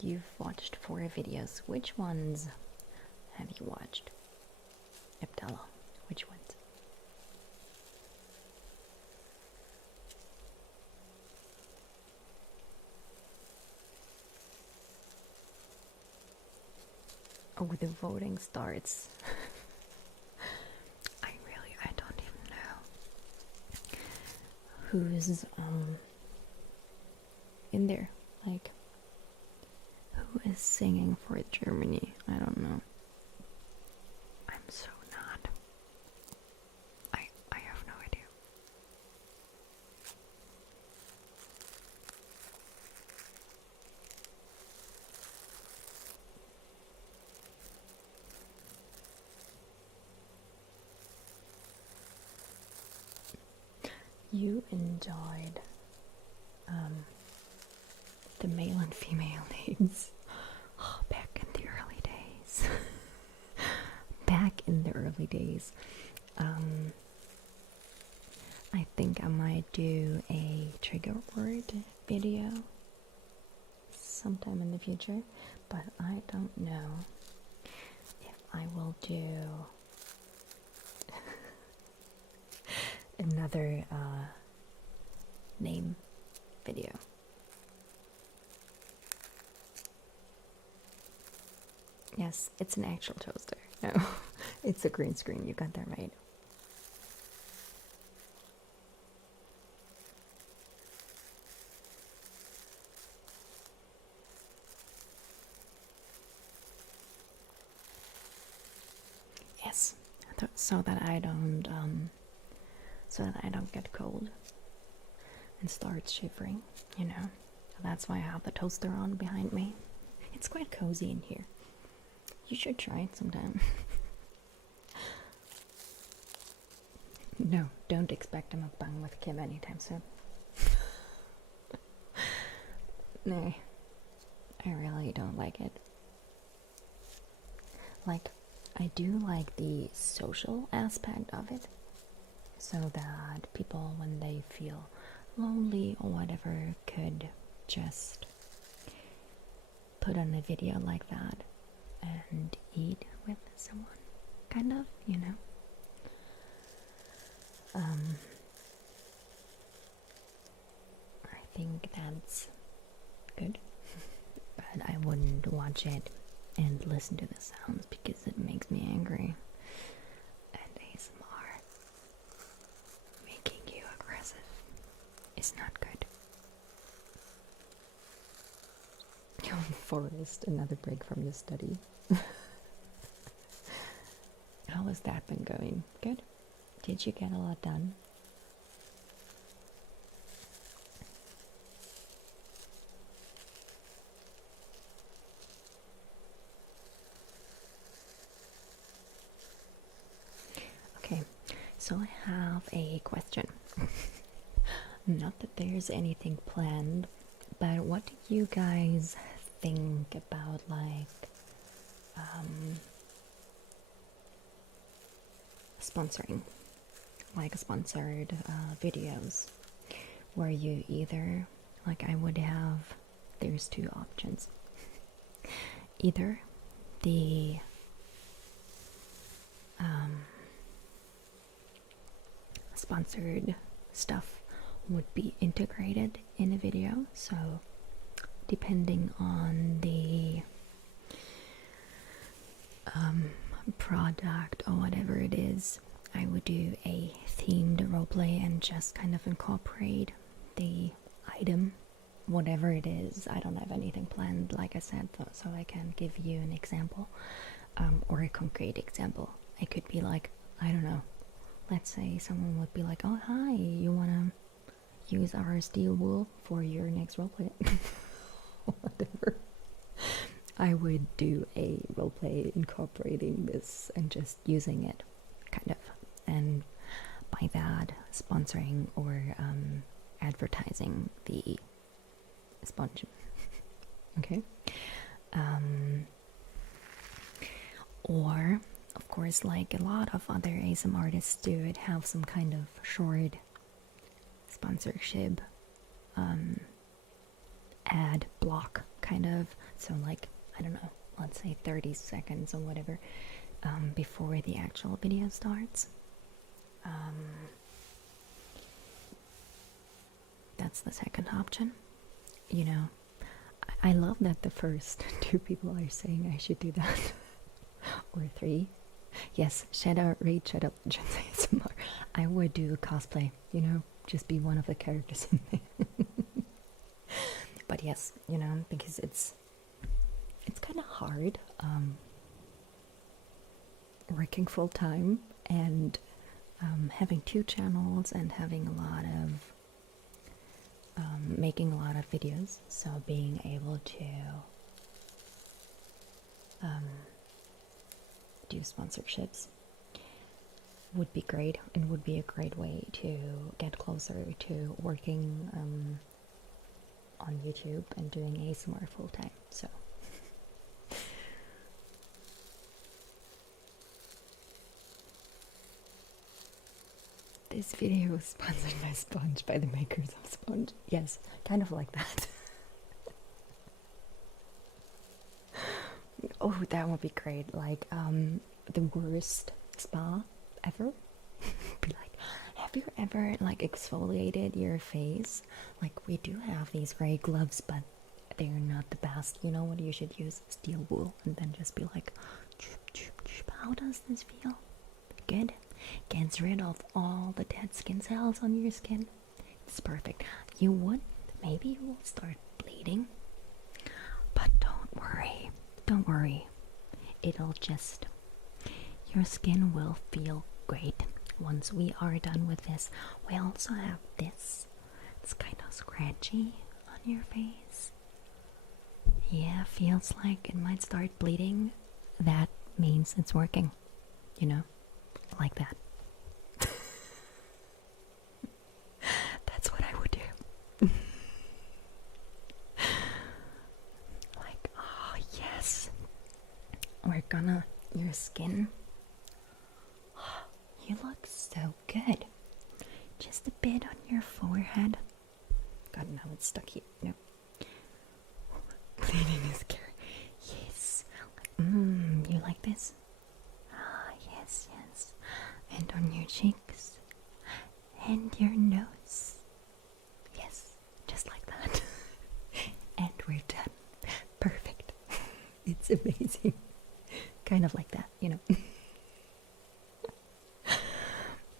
You've watched 4 videos. Which ones have you watched? Abdallah, which ones? Oh, the voting starts. I don't even know who's in there. Like, who is singing for Germany? I don't know. I'm so not. I have no idea. you enjoyed the male and female names. Oh, back in the early days. Back in the early days. I think I might do a trigger word video sometime in the future, but I don't know if I will do another name video. Yes, it's an actual toaster. No, it's a green screen. You got that right. Yes, so that I don't get cold and start shivering. You know, that's why I have the toaster on behind me. It's quite cozy in here. You should try it sometime. No, don't expect a mukbang with Kim anytime soon. No, I really don't like it. Like, I do like the social aspect of it, so that people, when they feel lonely or whatever, could just put on a video like that and eat with someone, kind of, you know. I think that's good, but I wouldn't watch it and listen to the sounds because it makes me angry. And ASMR making you aggressive is not good. Forrest, another break from your study. How has that been going? Good? Did you get a lot done? Okay, so I have a question. Not that there's anything planned, but what do you guys think about, like, sponsoring, like sponsored videos, where you either, like, I would have, there's two options. Either the sponsored stuff would be integrated in a video, so depending on the product or whatever it is, I would do a themed roleplay and just kind of incorporate the item, whatever it is. I don't have anything planned, like I said, so I can give you an example, or a concrete example. It could be like, I don't know, let's say someone would be like, oh hi, you wanna use our steel wool for your next roleplay? Whatever. I would do a roleplay incorporating this and just using it, kind of, and by that sponsoring or advertising the sponge. Okay. Or of course, like a lot of other ASMR artists do it, have some kind of short sponsorship ad block, kind of, so like, I don't know, let's say 30 seconds or whatever before the actual video starts. That's the second option. You know, I love that the first two people are saying I should do that. Or three. Yes, Shadow Raid, Shadow Legends ASMR. I would do cosplay, you know, just be one of the characters in there. But yes, you know, because it's kind of hard working full time and having two channels and having a lot of making a lot of videos, so being able to do sponsorships would be great and would be a great way to get closer to working on YouTube and doing ASMR full time. So this video was sponsored by Sponge, by the makers of Sponge. Yes, kind of like that. Oh, that would be great. Like the worst spa ever. Be like, have you ever like exfoliated your face? Like, we do have these great gloves, but they're not the best. You know what you should use? Steel wool, and then just be like, choop, choop, choop. How does this feel? Good. Gets rid of all the dead skin cells on your skin. It's perfect. You would, maybe you will start bleeding, but don't worry. Don't worry. It'll just, your skin will feel great once we are done with this. We also have this. It's kind of scratchy on your face. Yeah, feels like it might start bleeding. That means it's working. You know? Like that. That's what I would do. Like, oh yes. We're gonna, your skin. You look so good. Just a bit on your forehead. God, now it's stuck here. No. Bleeding is scary. Yes. You like this? Ah, yes, yes. And on your cheeks. And your nose. Yes, just like that. And we're done. Perfect. It's amazing. Kind of like that, you know.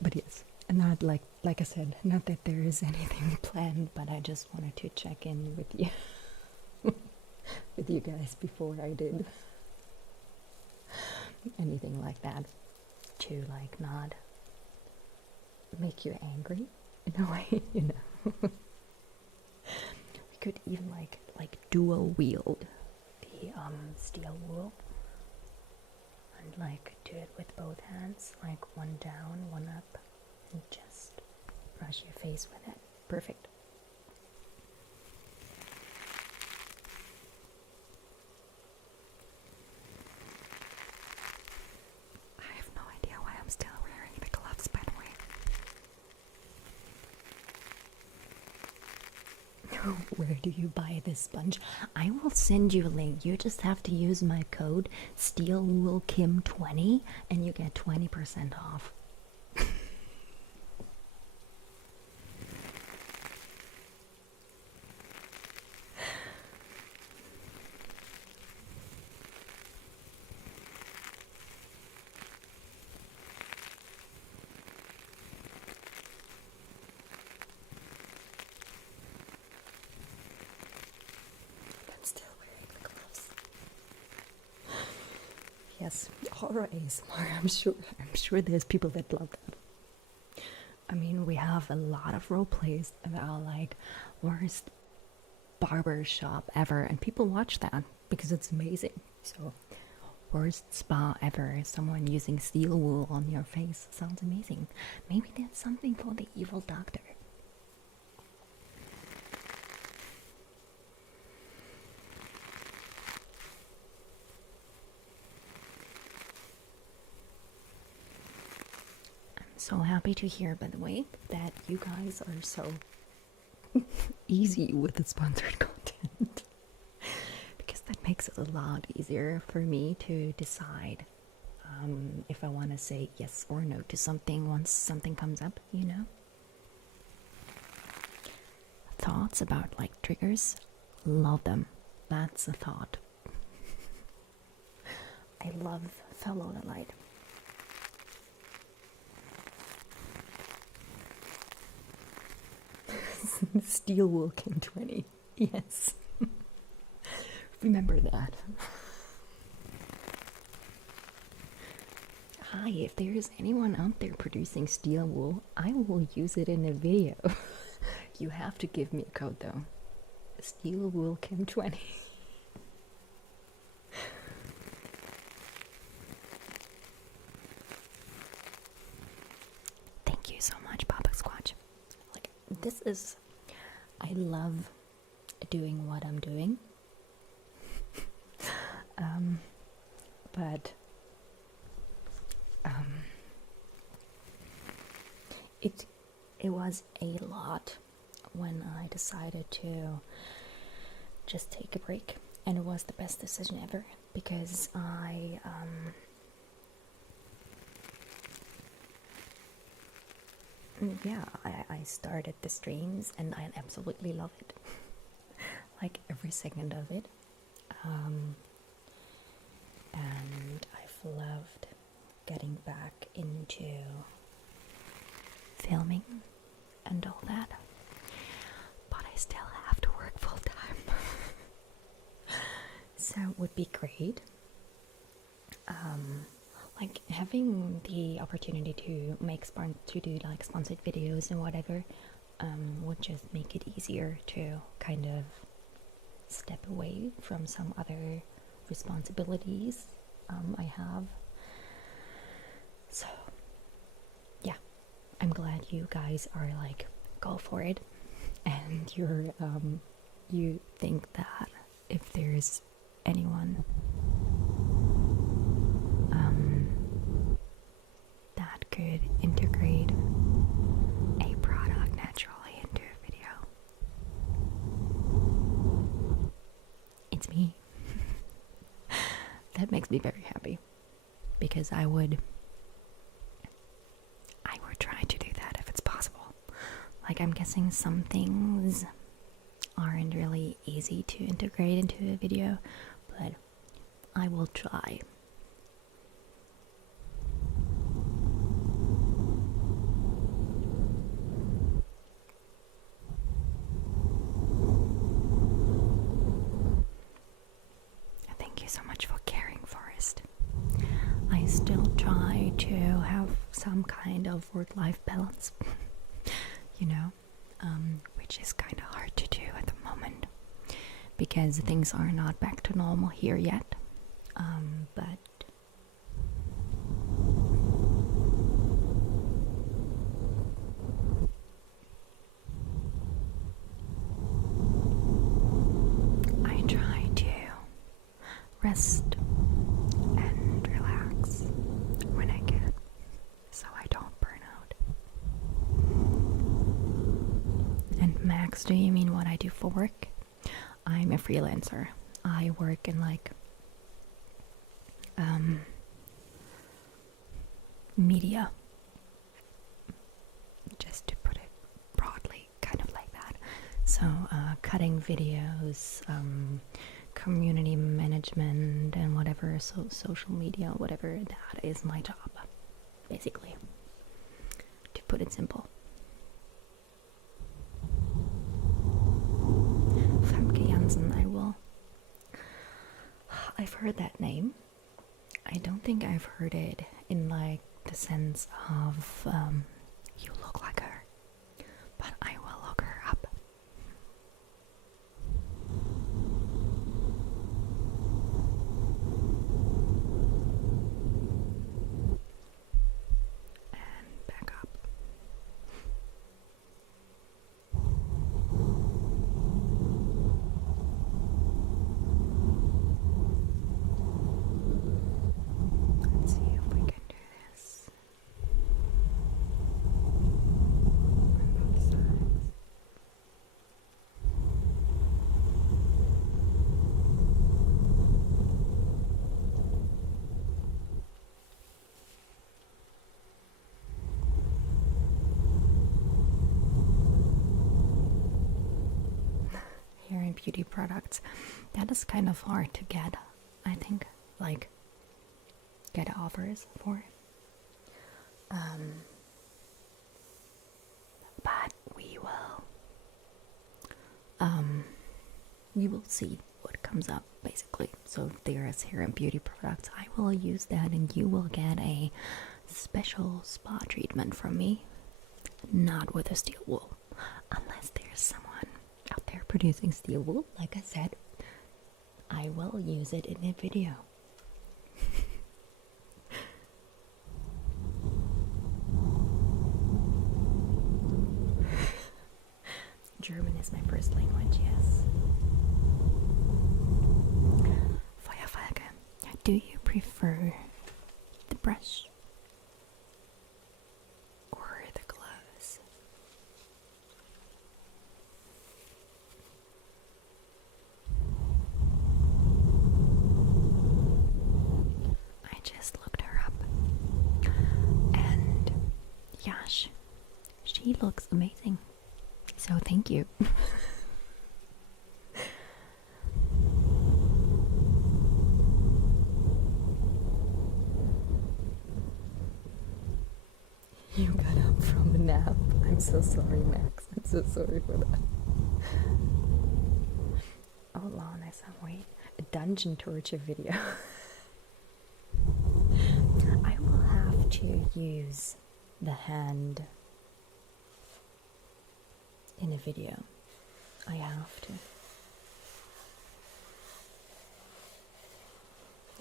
But yes, not like I said, not that there is anything planned, but I just wanted to check in with you. With you guys before I did anything like that, to like not make you angry in a way, you know. We could even like dual wield the steel wool and like do it with both hands, like one down, one up, and just brush your face with it. Perfect. I have no idea why I'm still wearing the gloves, by the way. Where do you buy this sponge? I will send you a link. You just have to use my code SteelWoolKim20 and you get 20% off. Still wearing the gloves. Yes, horror ASMR. I'm sure there's people that love that. I mean, we have a lot of role plays about like worst barber shop ever, and people watch that because it's amazing. So, worst spa ever, someone using steel wool on your face, sounds amazing. Maybe that's something for the evil doctor. So happy to hear, by the way, that you guys are so easy with the sponsored content. Because that makes it a lot easier for me to decide if I want to say yes or no to something once something comes up, you know? Thoughts about like triggers? Love them. That's a thought. I love Follow the Light. SteelWoolKim20. Yes. Remember that. Hi, if there is anyone out there producing steel wool, I will use it in a video. You have to give me a code though. SteelWoolKim20. is I love doing what I'm doing. But it was a lot when I decided to just take a break, and it was the best decision ever, because I started the streams and I absolutely love it. Like every second of it. And I've loved getting back into filming and all that, but I still have to work full time. So it would be great, like having the opportunity to do like sponsored videos and whatever, would just make it easier to kind of step away from some other responsibilities I have. So yeah, I'm glad you guys are like, go for it, and you think that if there's anyone that could integrate a product naturally into a video, it's me. That makes me very happy, because I would try to do that if it's possible. Like, I'm guessing some things aren't really easy to integrate into a video, but I will try. Thank you so much for caring, Forest. I still try to have some kind of work-life balance, you know, which is kind of hard to do at the moment, because things are not back to normal here yet, but I try to rest and relax when I can, so I don't burn out. And Max, do you mean what I do for work? I'm a freelancer. I work in like media, just to put it broadly, kind of like that. So cutting videos, community management, and whatever, so social media, whatever, that is my job, basically, to put it simple. Femke Jansen, I've heard that name. I don't think I've heard it in like the sense of you look like her, but I will look her up. And back up. Let's see if we can do this. On both sides. Hair and beauty products, that is kind of hard to get, I think, like get offers for. But we will see what comes up, basically. So if there is hair and beauty products, I will use that, and you will get a special spa treatment from me, not with a steel wool, unless there's someone out there producing steel wool. Like I said, I will use it in a video. German is my first language, yes. Feuerfalke, do you prefer the brush or the gloves? I just looked her up, and Yash, she looks amazing. So thank you. You got up from a nap. I'm so sorry, Max. I'm so sorry for that. Oh, Lana, wait. A dungeon torture video. I will have to use the hand in a video. I have to.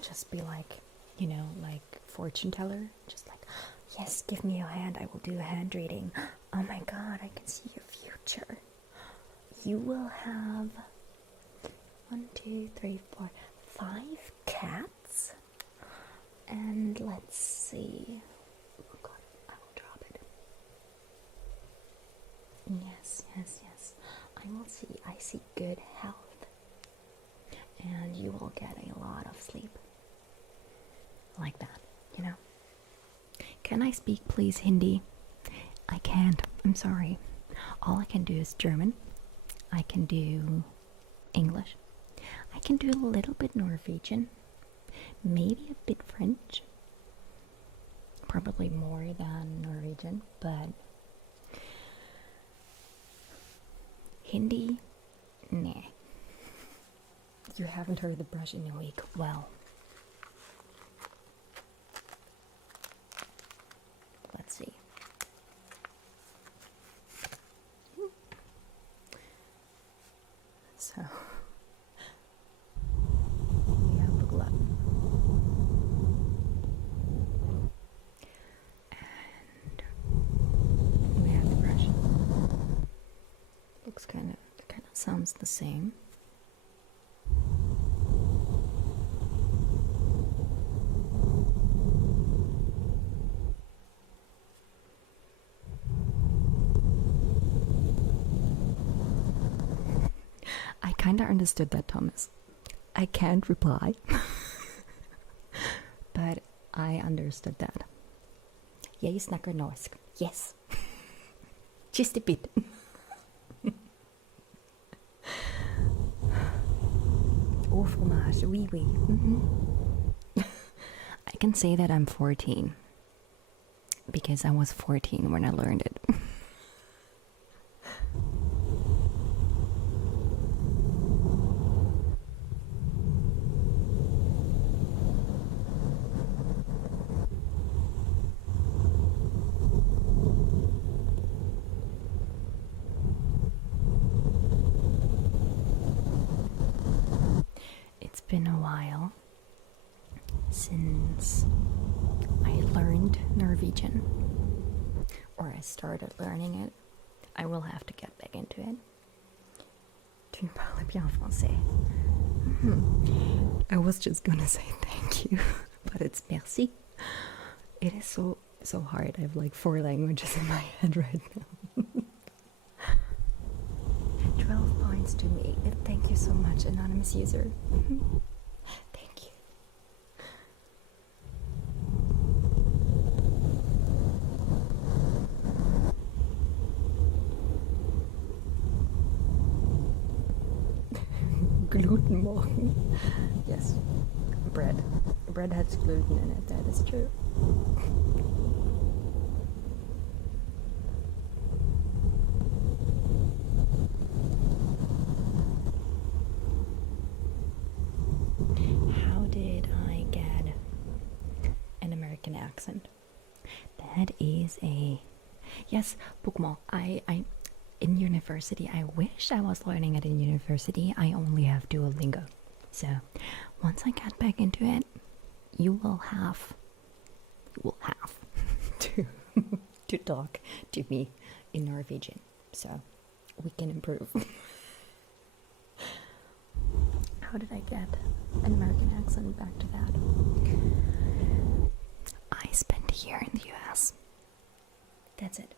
Just be like, you know, like fortune teller. Just like, yes, give me your hand. I will do a hand reading. Oh my god, I can see your future. You will have 1, 2, 3, 4, 5 cats. And let's see. Oh god, I will drop it. Yes, yes, yes. I will see. I see good health. And you will get a lot of sleep. Like that, you know. Can I speak, please, Hindi? I can't. I'm sorry. All I can do is German. I can do English. I can do a little bit Norwegian. Maybe a bit French. Probably more than Norwegian, but Hindi? Nah. You haven't heard the brush in a week. Well, let's see. So, we have the glove. And we have the brush. Looks kind of sounds the same. I kind of understood that, Thomas. I can't reply, but I understood that. Jeg snakker norsk. Yes. Just a bit. Oh, fromage. Oui, oui. I can say that I'm 14 because I was 14 when I learned it. It's been a while since I learned Norwegian, or I started learning it. I will have to get back into it. Tu ne parles bien français. I was just gonna say thank you, but it's merci. It is so hard. I have like 4 languages in my head right now. 12 points to me. Thank you so much, anonymous user. Thank you. Glutenmorgen. Yes. Bread. Bread has gluten in it, that is true. How did I get an American accent? That is a... Yes, bookmark. I in university, I wish I was learning it in university. I only have Duolingo. So, once I get back into it, you will have to talk to me in Norwegian. So, we can improve. How did I get an American accent back to that? I spent a year in the US. That's it.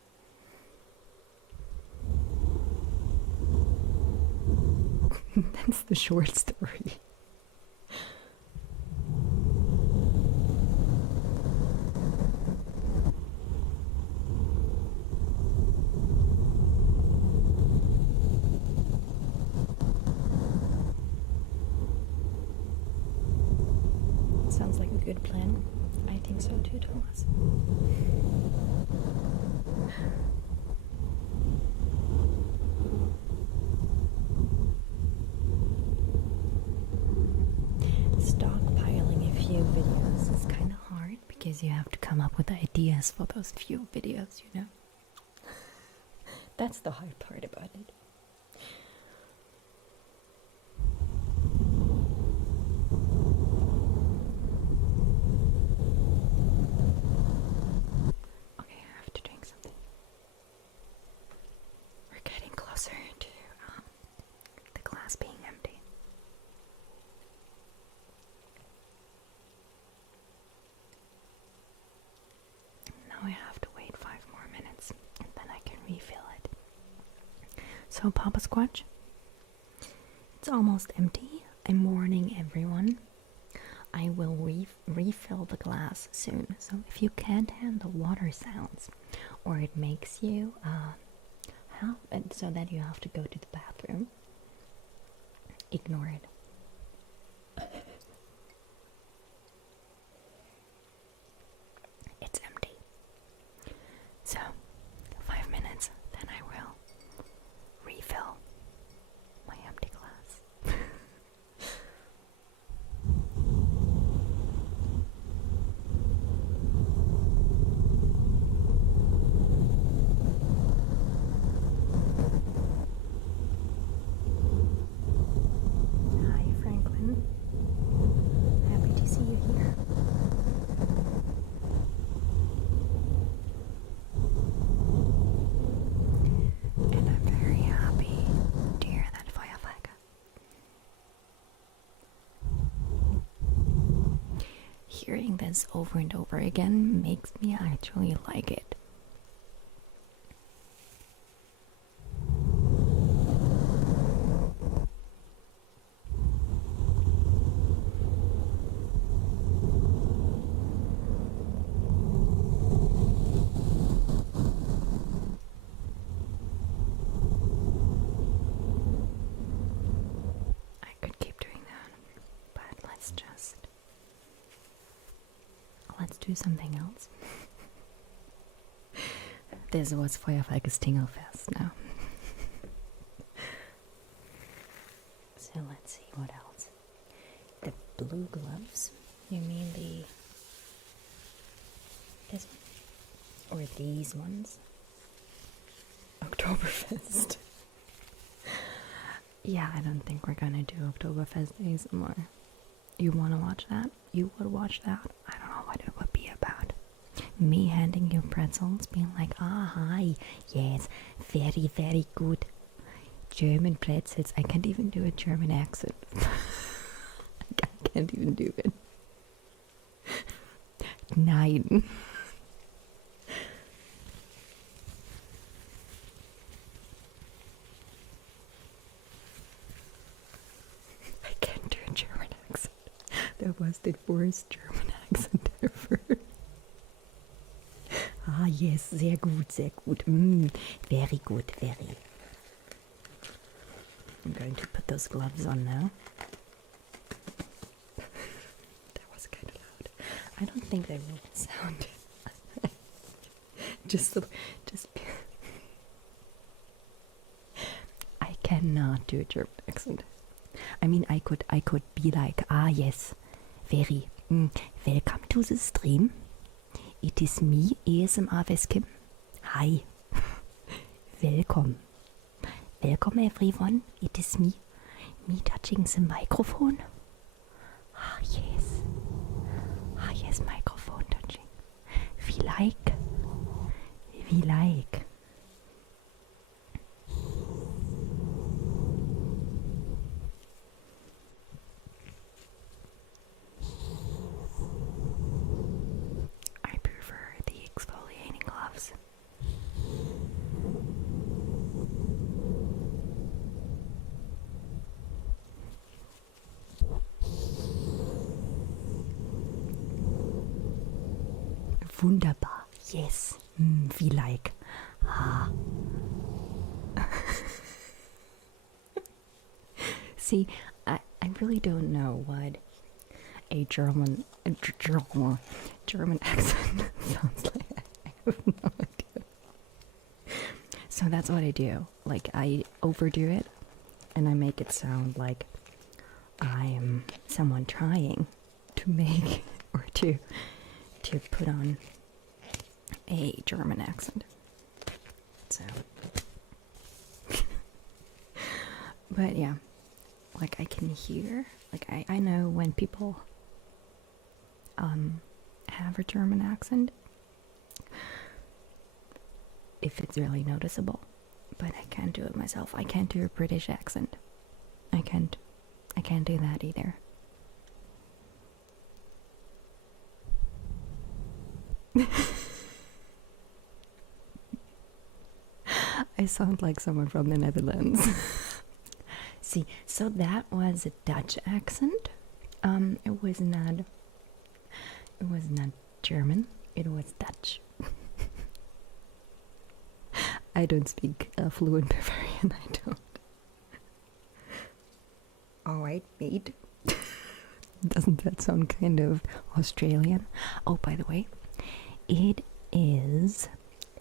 That's the short story. Sounds like a good plan. I think so too, Thomas. Stockpiling a few videos is kind of hard because you have to come up with ideas for those few videos, you know? That's the hard part about it. I have to wait 5 more minutes and then I can refill it. So Papa Squatch, it's almost empty. I'm warning everyone. I will refill the glass soon. So if you can't handle water sounds or it makes you so that you have to go to the bathroom, ignore it. It's empty. So, 5 minutes, then I will refill my empty glass. Hi, Franklin. Happy to see you here. And I'm very happy to hear that Feuerwerk. Hearing this over and over again makes me actually like it. Let's do something else. This was Feuerwerk's Tinglefest now. So let's see what else. The blue gloves. You mean this one? Or these ones? Oktoberfest. Yeah, I don't think we're gonna do Oktoberfest days anymore. You wanna watch that? You would watch that? I don't know what it would be about. Me handing you pretzels, being like, hi, yes, very, very good. German pretzels. I can't even do a German accent. I can't even do it. Nein. I can't do a German accent. That was the worst German accent ever. Ah, yes, sehr gut, sehr gut. Very good, very. I'm going to put those gloves on now. That was kind of loud. I don't think they will sound. just. I cannot do a German accent. I mean, I could be like, yes, very. Welcome to the stream. It is me, ASMR Weskim. Hi. Welcome. Welcome everyone. It is me. Me touching the microphone. Yes. Yes, microphone touching. We like. Wunderbar. Yes. We like. Ah. See, I really don't know what a German accent sounds like. I have no idea. So that's what I do. Like, I overdo it and I make it sound like I'm someone trying to make or to put on a German accent. So but yeah, like I can hear, like I know when people have a German accent, if it's really noticeable, but I can't do it myself. I can't do a British accent. I can't do that either. I sound like someone from the Netherlands. See, so that was a Dutch accent. It was not German. It was Dutch. I don't speak fluent Bavarian. I don't. All right, mate. Doesn't that sound kind of Australian? Oh, by the way, it is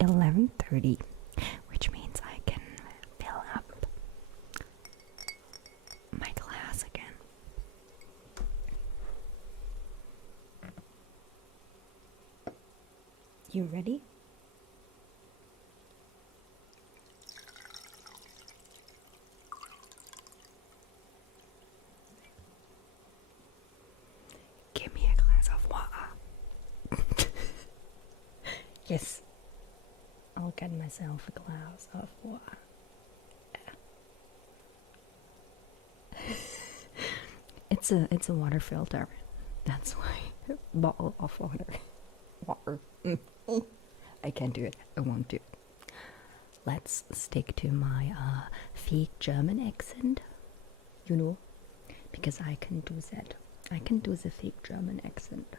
11:30, which means I can fill up my glass again. You ready? Give me a glass of water. Yes. I'll get myself a glass of water. It's a water filter. That's why. Bottle of water. Water. I can't do it. I won't do it. Let's stick to my fake German accent. You know, because I can do that. I can do the fake German accent.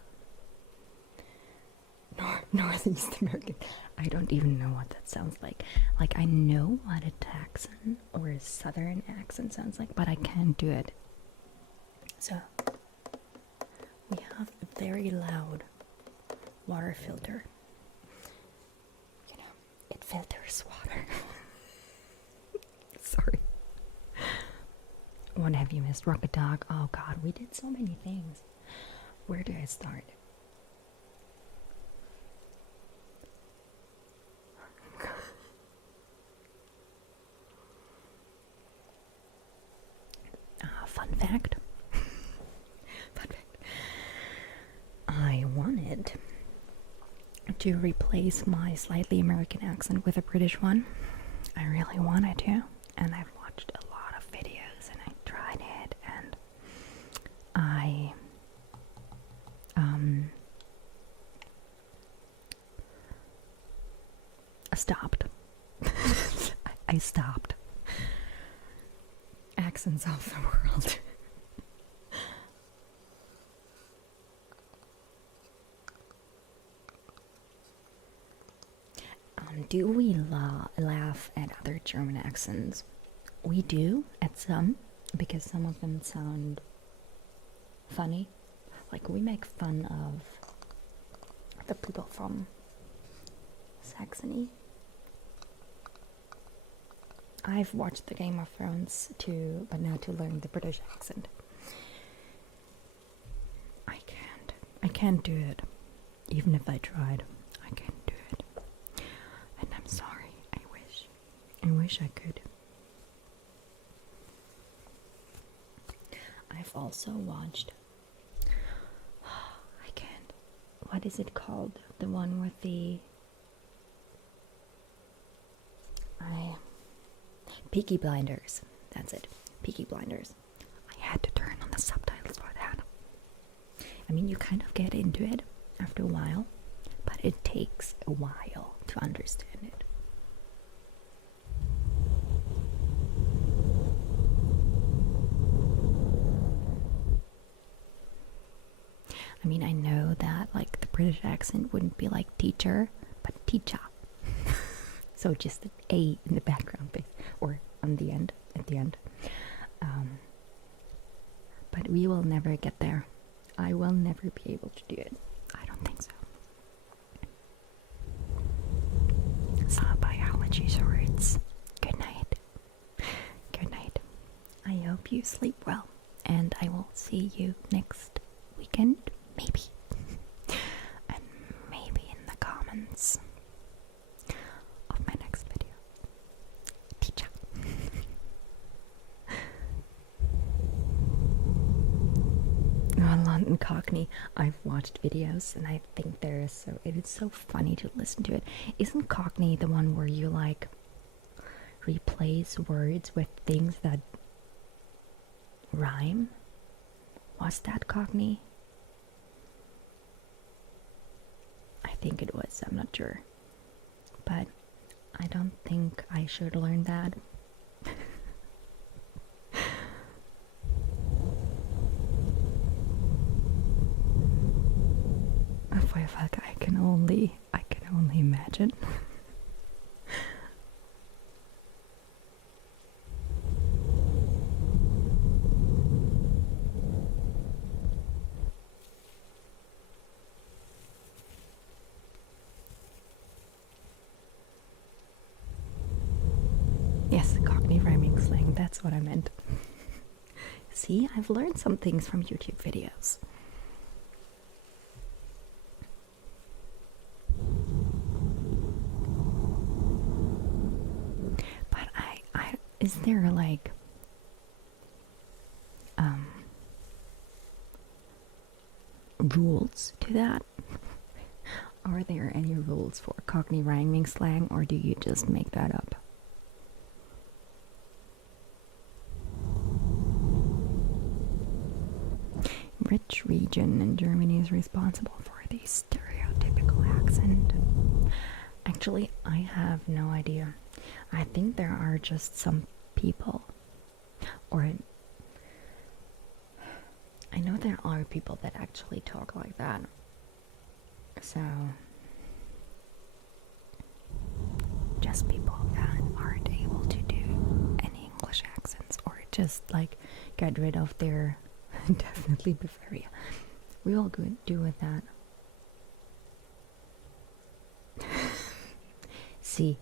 Northeast American. I don't even know what that sounds like. Like, I know what a Texan or a Southern accent sounds like, but I can't do it. So, we have a very loud water filter. You know, it filters water. Sorry. What have you missed? Rocket Dog. Oh god, we did so many things. Where do I start? Fun fact. Fun fact. I wanted to replace my slightly American accent with a British one. I really wanted to, and I've watched a lot of videos and I tried it, and I stopped. I stopped. Accents of the world. Do we laugh at other German accents? We do, at some, because some of them sound funny. Like, we make fun of the people from Saxony. I've watched the Game of Thrones too, but now to learn the British accent. I can't do it. Even if I tried, I can't do it. And I'm sorry. I wish I could. I've also watched, I can't, what is it called? The one with the, Peaky Blinders. That's it. Peaky Blinders. I had to turn on the subtitles for that. I mean, you kind of get into it after a while, but it takes a while to understand it. I mean, I know that, like, the British accent wouldn't be like teacher, but teacher. So just an A in the background, or on the end, at the end. But we will never get there. I will never be able to do it. I don't think so. So biology shorts. Good night. Good night. I hope you sleep well, and I will see you next weekend, maybe. And maybe in the comments of my next video. Teacher. London Cockney. I've watched videos and I think it is so funny to listen to it. Isn't Cockney the one where you like replace words with things that rhyme? Was that Cockney? I think it was, I'm not sure. But I don't think I should learn that. I can only imagine. Yes, Cockney rhyming slang, that's what I meant. See, I've learned some things from YouTube videos. Is there like rules to that? Are there any rules for Cockney rhyming slang, or do you just make that up? Which region in Germany is responsible for the stereotypical accent? Actually, I have no idea. I think there are just some people, or I know there are people that actually talk like that. So, just people that aren't able to do any English accents, or just like get rid of their definitely Bavaria. We all could do with that. See,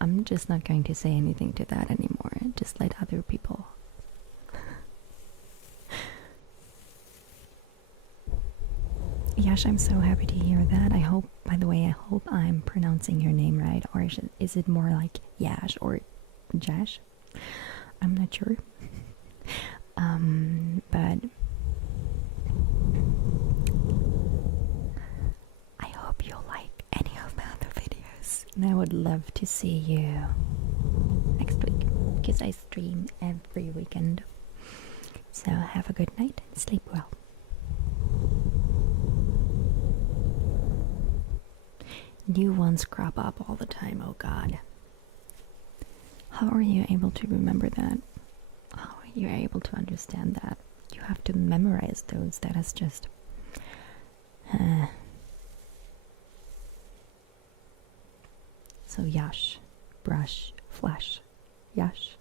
I'm just not going to say anything to that anymore. Just let other people. Yash, I'm so happy to hear that. I hope, by the way, I hope I'm pronouncing your name right. Or is it more like Yash or Jash? I'm not sure. But I hope you like any of my other videos. And I would love to see you next week, because I stream every weekend. So have a good night and sleep well. New ones crop up all the time, oh god. How are you able to remember that? How are you able to understand that? You have to memorize those. That is just... So yash, brush, flash, yash.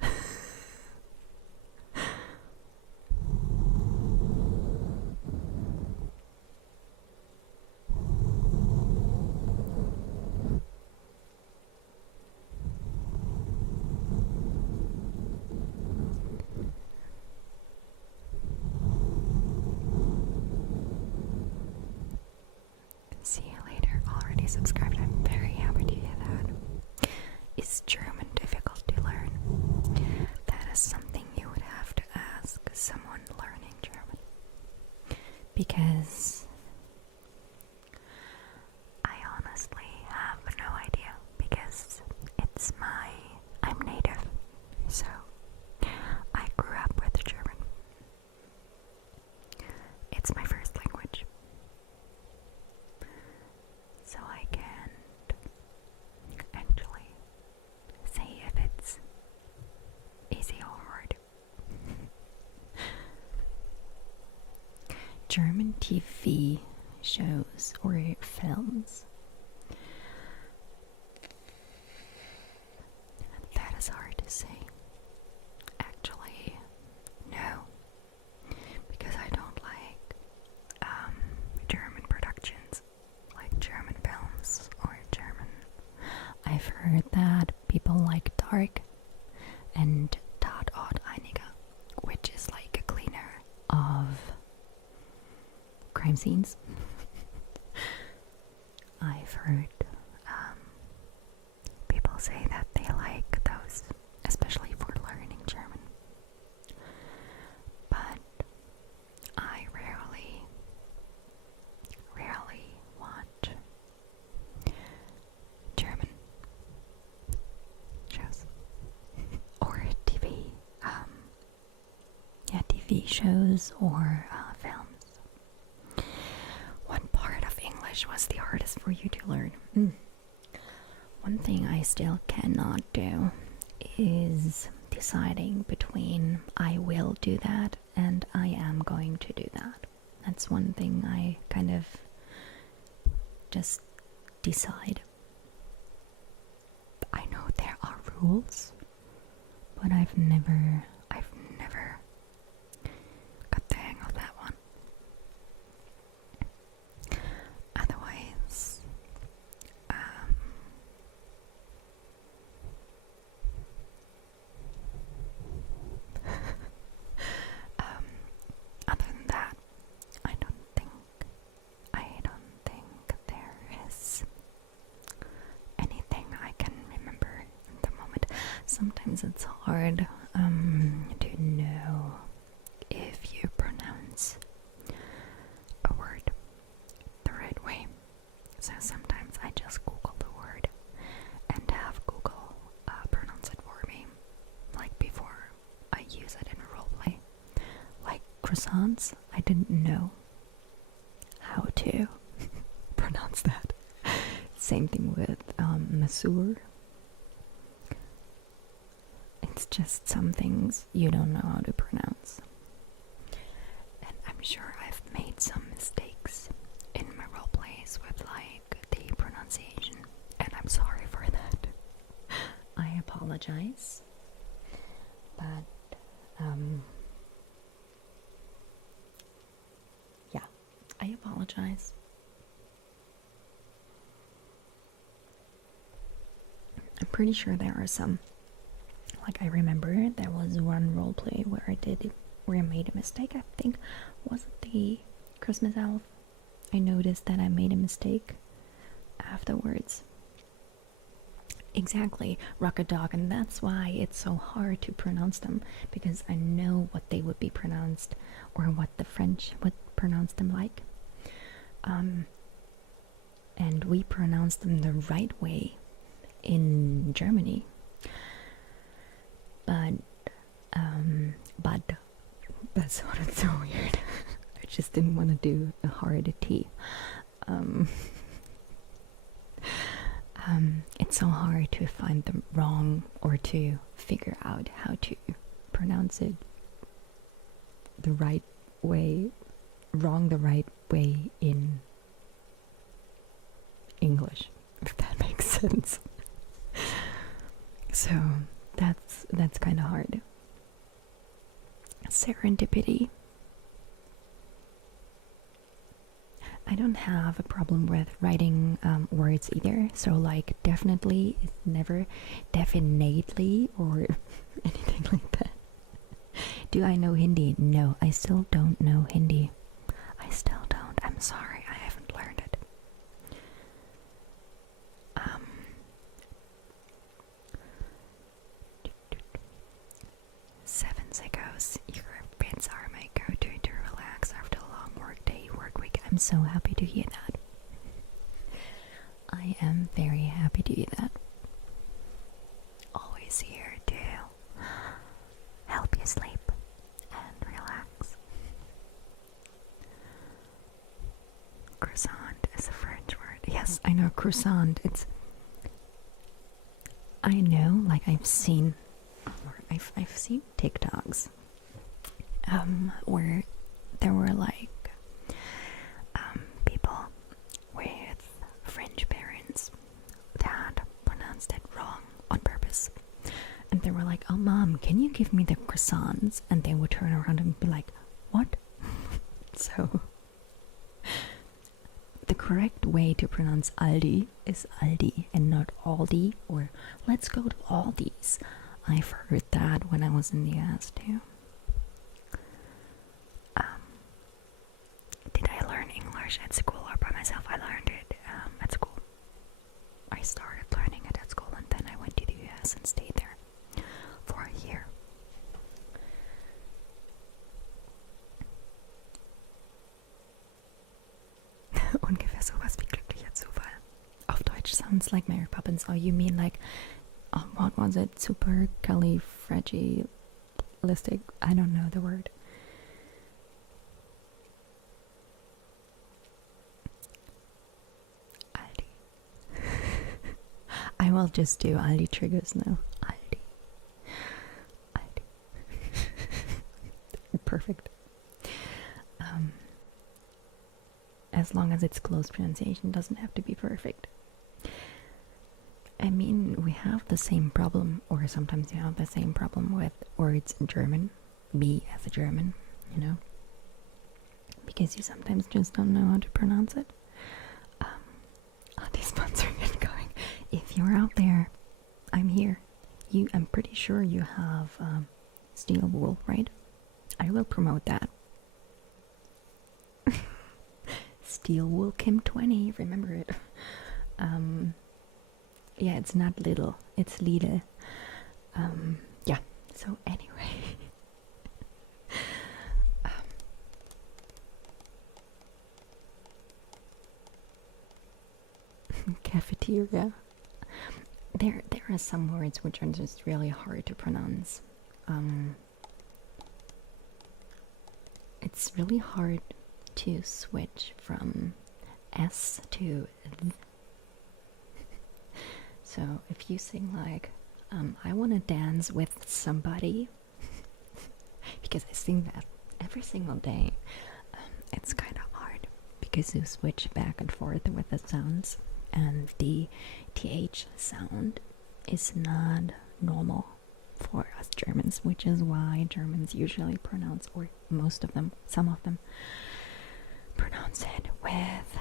See you later. Already subscribed. I'm very happy to hear that. Is German difficult to learn? That is something you would have to ask someone learning German. Because I honestly have no idea. Because I'm native. So I grew up with German. It's my first language. So I can't actually say if it's easy or hard. German TV shows or films? That is hard to say. Actually, no. Because I don't like German productions, like German films or German. I've heard that people like Dark and Tatort Einiger, which is like a cleaner of crime scenes. I've heard people say that they like those, especially for learning German. But I rarely watch German shows or TV. TV shows or films. What part of English was the hardest for you to learn? One thing I still cannot do is deciding between I will do that and I am going to do that. That's one thing I kind of just decide. I know there are rules, but I've never got the hang of that one. Otherwise, other than that, I don't think there is anything I can remember at the moment. Sometimes it's hard to know if you pronounce a word the right way. So sometimes I just Google the word and have Google pronounce it for me, like before I use it in a roleplay. Like croissants, I didn't know how to pronounce that. Same thing with masseur. It's just some things you don't know how to pronounce. And I'm sure I've made some mistakes in my roleplays with like the pronunciation, and I'm sorry for that. I apologize. But yeah, I apologize. I'm pretty sure there are some. Like I remember there was one roleplay where I made a mistake. I think was it the Christmas Elf. I noticed that I made a mistake afterwards. Exactly, Rocket Dog, and that's why it's so hard to pronounce them, because I know what they would be pronounced or what the French would pronounce them like. And we pronounce them the right way in Germany. But that sounded so weird. I just didn't want to do a hard T. It's so hard to find them wrong or to figure out how to pronounce it the right way, wrong the right way in English, if that makes sense. So that's kind of hard. Serendipity. I don't have a problem with writing words either. So like definitely is never definitely or anything like that. Do I know Hindi? No, I still don't know Hindi. I still don't. I'm sorry, I haven't learned it. 7 Sickos. Your bits are my go-to to relax after a long work week. I'm so happy to hear that. I am very happy to hear that. Always here to help you sleep and relax. Croissant is a French word. Yes, I know croissant. I know, like I've seen TikToks where there were like people can you give me the croissants? And they would turn around and be like, what? So the correct way to pronounce Aldi is Aldi and not Aldi, or let's go to Aldi's. I've heard that when I was in the US too. Did I learn English at school or by myself? I learned it at school. I started learning it at school and then I went to the US and stayed there for a year. Ungefähr sowas wie glücklicher Zufall. Auf Deutsch sounds like Mary Poppins. Oh, you mean like, what was it? Supercalifragilistic? I don't know the word. Aldi. I will just do Aldi triggers now. Aldi. Aldi. Perfect. As long as it's close pronunciation, doesn't have to be perfect. I mean, we have the same problem, or sometimes you have the same problem with words in German. Me as a German, you know, because you sometimes just don't know how to pronounce it. Sponsoring and going. If you're out there, I'm here. I'm pretty sure you have steel wool, right? I will promote that. Steel wool Kim 20, remember it. Yeah, it's not little, it's Lidl. Yeah, so anyway. Cafeteria. There are some words which are just really hard to pronounce. It's really hard to switch from S to th. So if you sing like, I want to dance with somebody, because I sing that every single day, it's kind of hard because you switch back and forth with the sounds, and the TH sound is not normal for us Germans, which is why Germans usually pronounce, or most of them, some of them, pronounce it with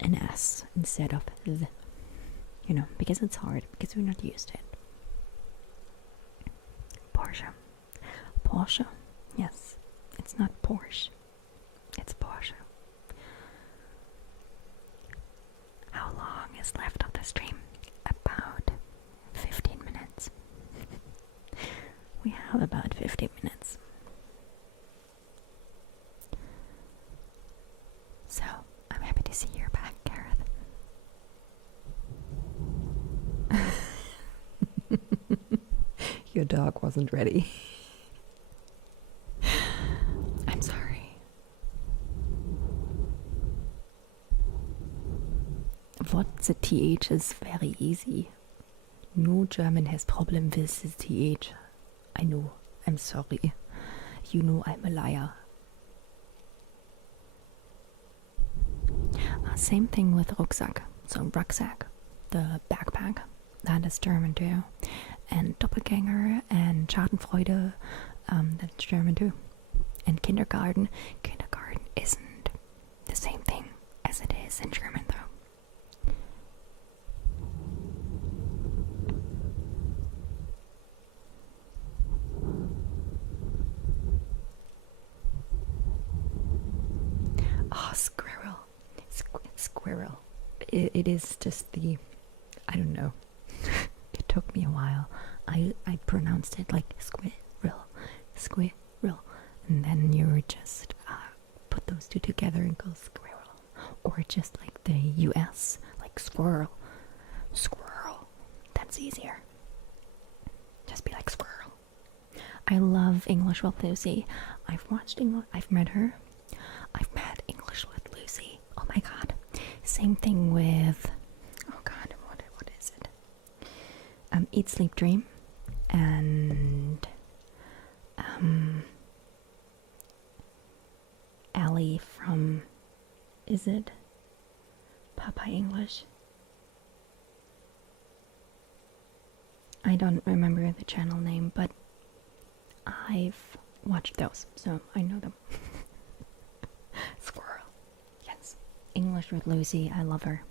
an S instead of th. You know, because it's hard, because we're not used to it. Porsche. Porsche? Yes. It's not Porsche. It's Porsche. How long is left of the stream? About 15 minutes. We have about 15 minutes. So, I'm happy to see you're back, Gareth. Your dog wasn't ready. I'm sorry. What's a TH is very easy. No German has problem with the TH. I know. I'm sorry. You know I'm a liar. Same thing with Rucksack. So rucksack, the backpack, that is German too. And Doppelgänger and Schadenfreude, that's German too. And kindergarten isn't the same thing as it is in German though. Oh, squirrel. Squirrel. It is just the, I don't know. It took me a while. I pronounced it like squirrel, and then you just put those two together and go squirrel, or just like the US, like squirrel. That's easier. Just be like squirrel. I love English with Lucy. I've watched English. I've met her. I've met English with Lucy. Oh my god. Same thing with, oh god, what is it? Eat, Sleep, Dream, and Allie from, is it Papa English? I don't remember the channel name, but I've watched those, so I know them. Squirrel. Yes. English with Lucy, I love her.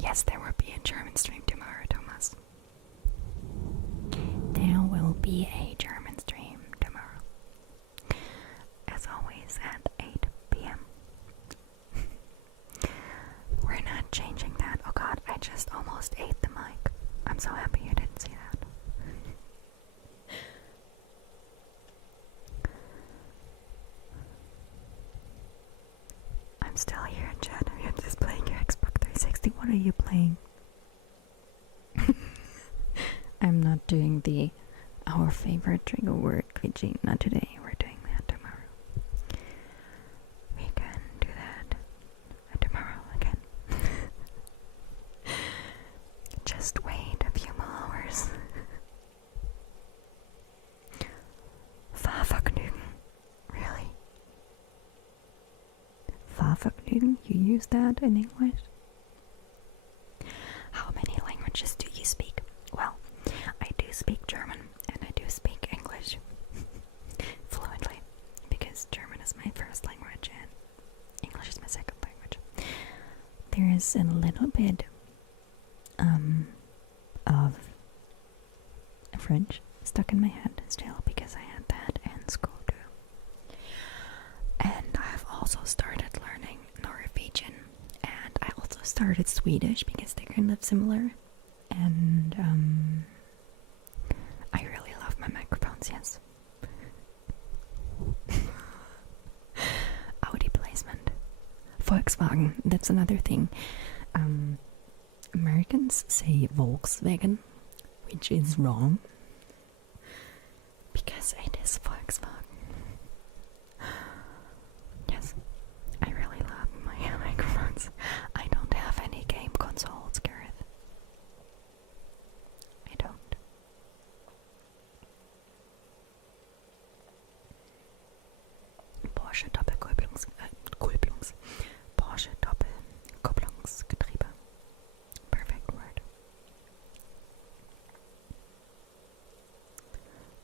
Yes, there will be a German stream tomorrow, Thomas. There will be a German stream tomorrow. As always at 8 p.m. We're not changing that. Oh god, I just almost ate the mic. I'm so happy you didn't see that. I'm still here in chat. You're just playing your Xbox 360. What are you playing? I'm not doing the our favorite trigger word glitching. Not today. We're doing that tomorrow. We can do that tomorrow again. Just wait a few more hours. Fahrvergnügen. Really? Fahrvergnügen? You use that in English? How many languages do you speak? Well, I do speak German and I do speak English fluently because German is my first language and English is my second language. There is a little bit of French stuck in my head still because I had that in school too. And I've also started learning Norwegian, and I also started Swedish because they're kind of similar. And I really love my microphones, yes. Audi placement. Volkswagen, that's another thing. Americans say Volkswagen, which is wrong. Because it is Volkswagen. Yes, I really love my microphones. I don't have any game consoles, Gareth. I don't. Porsche Porsche Doppelkupplungsgetriebe. Perfect word.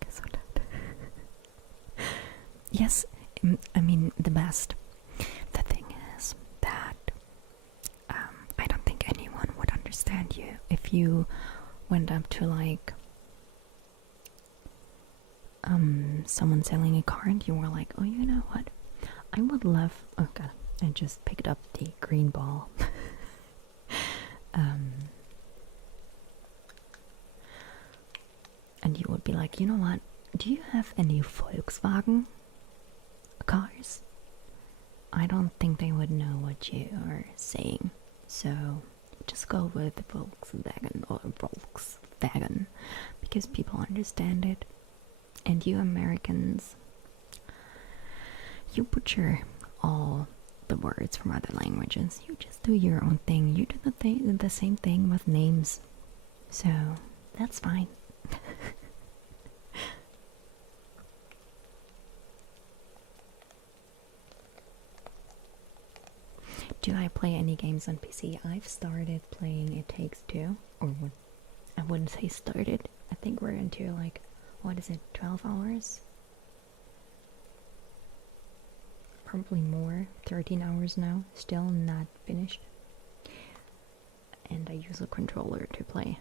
Gesundheit. Yes, I mean the best. The thing is that I don't think anyone would understand you if you went up to like someone selling a car and you were like, oh, you know what? I would love. Oh god, I just picked up the green ball. And you would be like, you know what? Do you have any Volkswagen cars? I don't think they would know what you are saying. So just go with Volkswagen or Volkswagen because people understand it. And you Americans, you butcher all the words from other languages. You just do your own thing. You do the same thing with names. So that's fine. Do I play any games on PC? I've started playing It Takes Two, or I wouldn't say started. I think we're into like, what is it, 12 hours? Probably more, 13 hours now, still not finished. And I use a controller to play.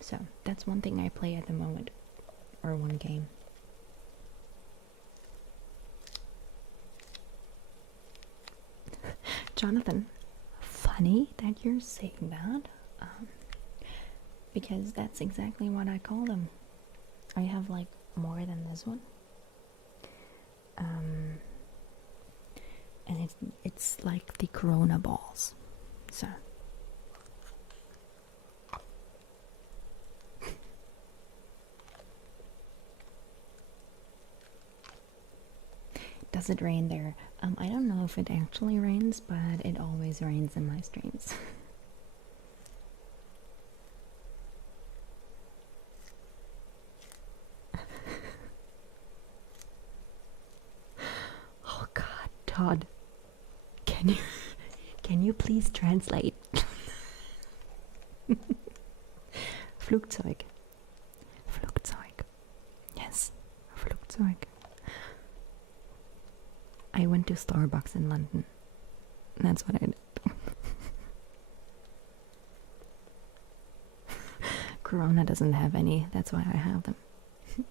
So that's one thing I play at the moment, or one game. Jonathan, funny that you're saying that, because that's exactly what I call them. I have like more than this one, and it's like the Corona balls. So does it rain there? I don't know if it actually rains, but it always rains in my streams. Can you please translate? Flugzeug. Flugzeug. Yes, Flugzeug. I went to Starbucks in London. That's what I did. Corona doesn't have any, that's why I have them. No,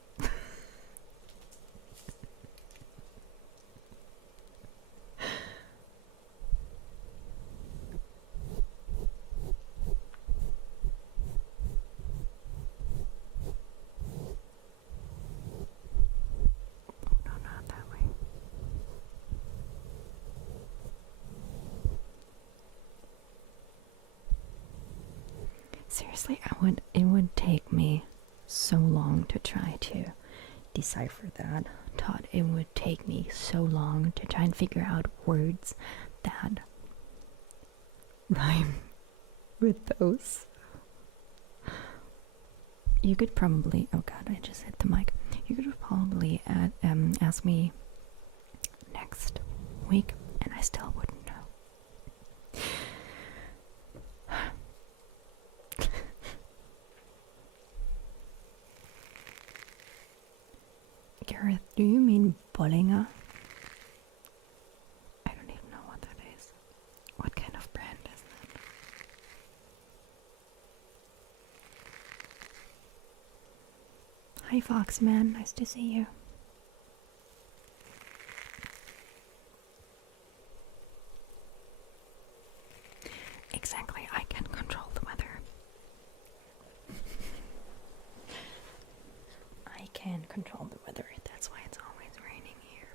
not that way. Seriously, it would take me so long to try to decipher that. Todd, it would take me so long to try and figure out words that rhyme with those. You could probably, oh god, I just hit the mic. You could probably ask me next week and I still wouldn't know. Gareth, do you mean Bollinger? I don't even know what that is. What kind of brand is that? Hi Foxman, nice to see you. Exactly, I can control the weather. I can control the weather, that's why it's always raining here.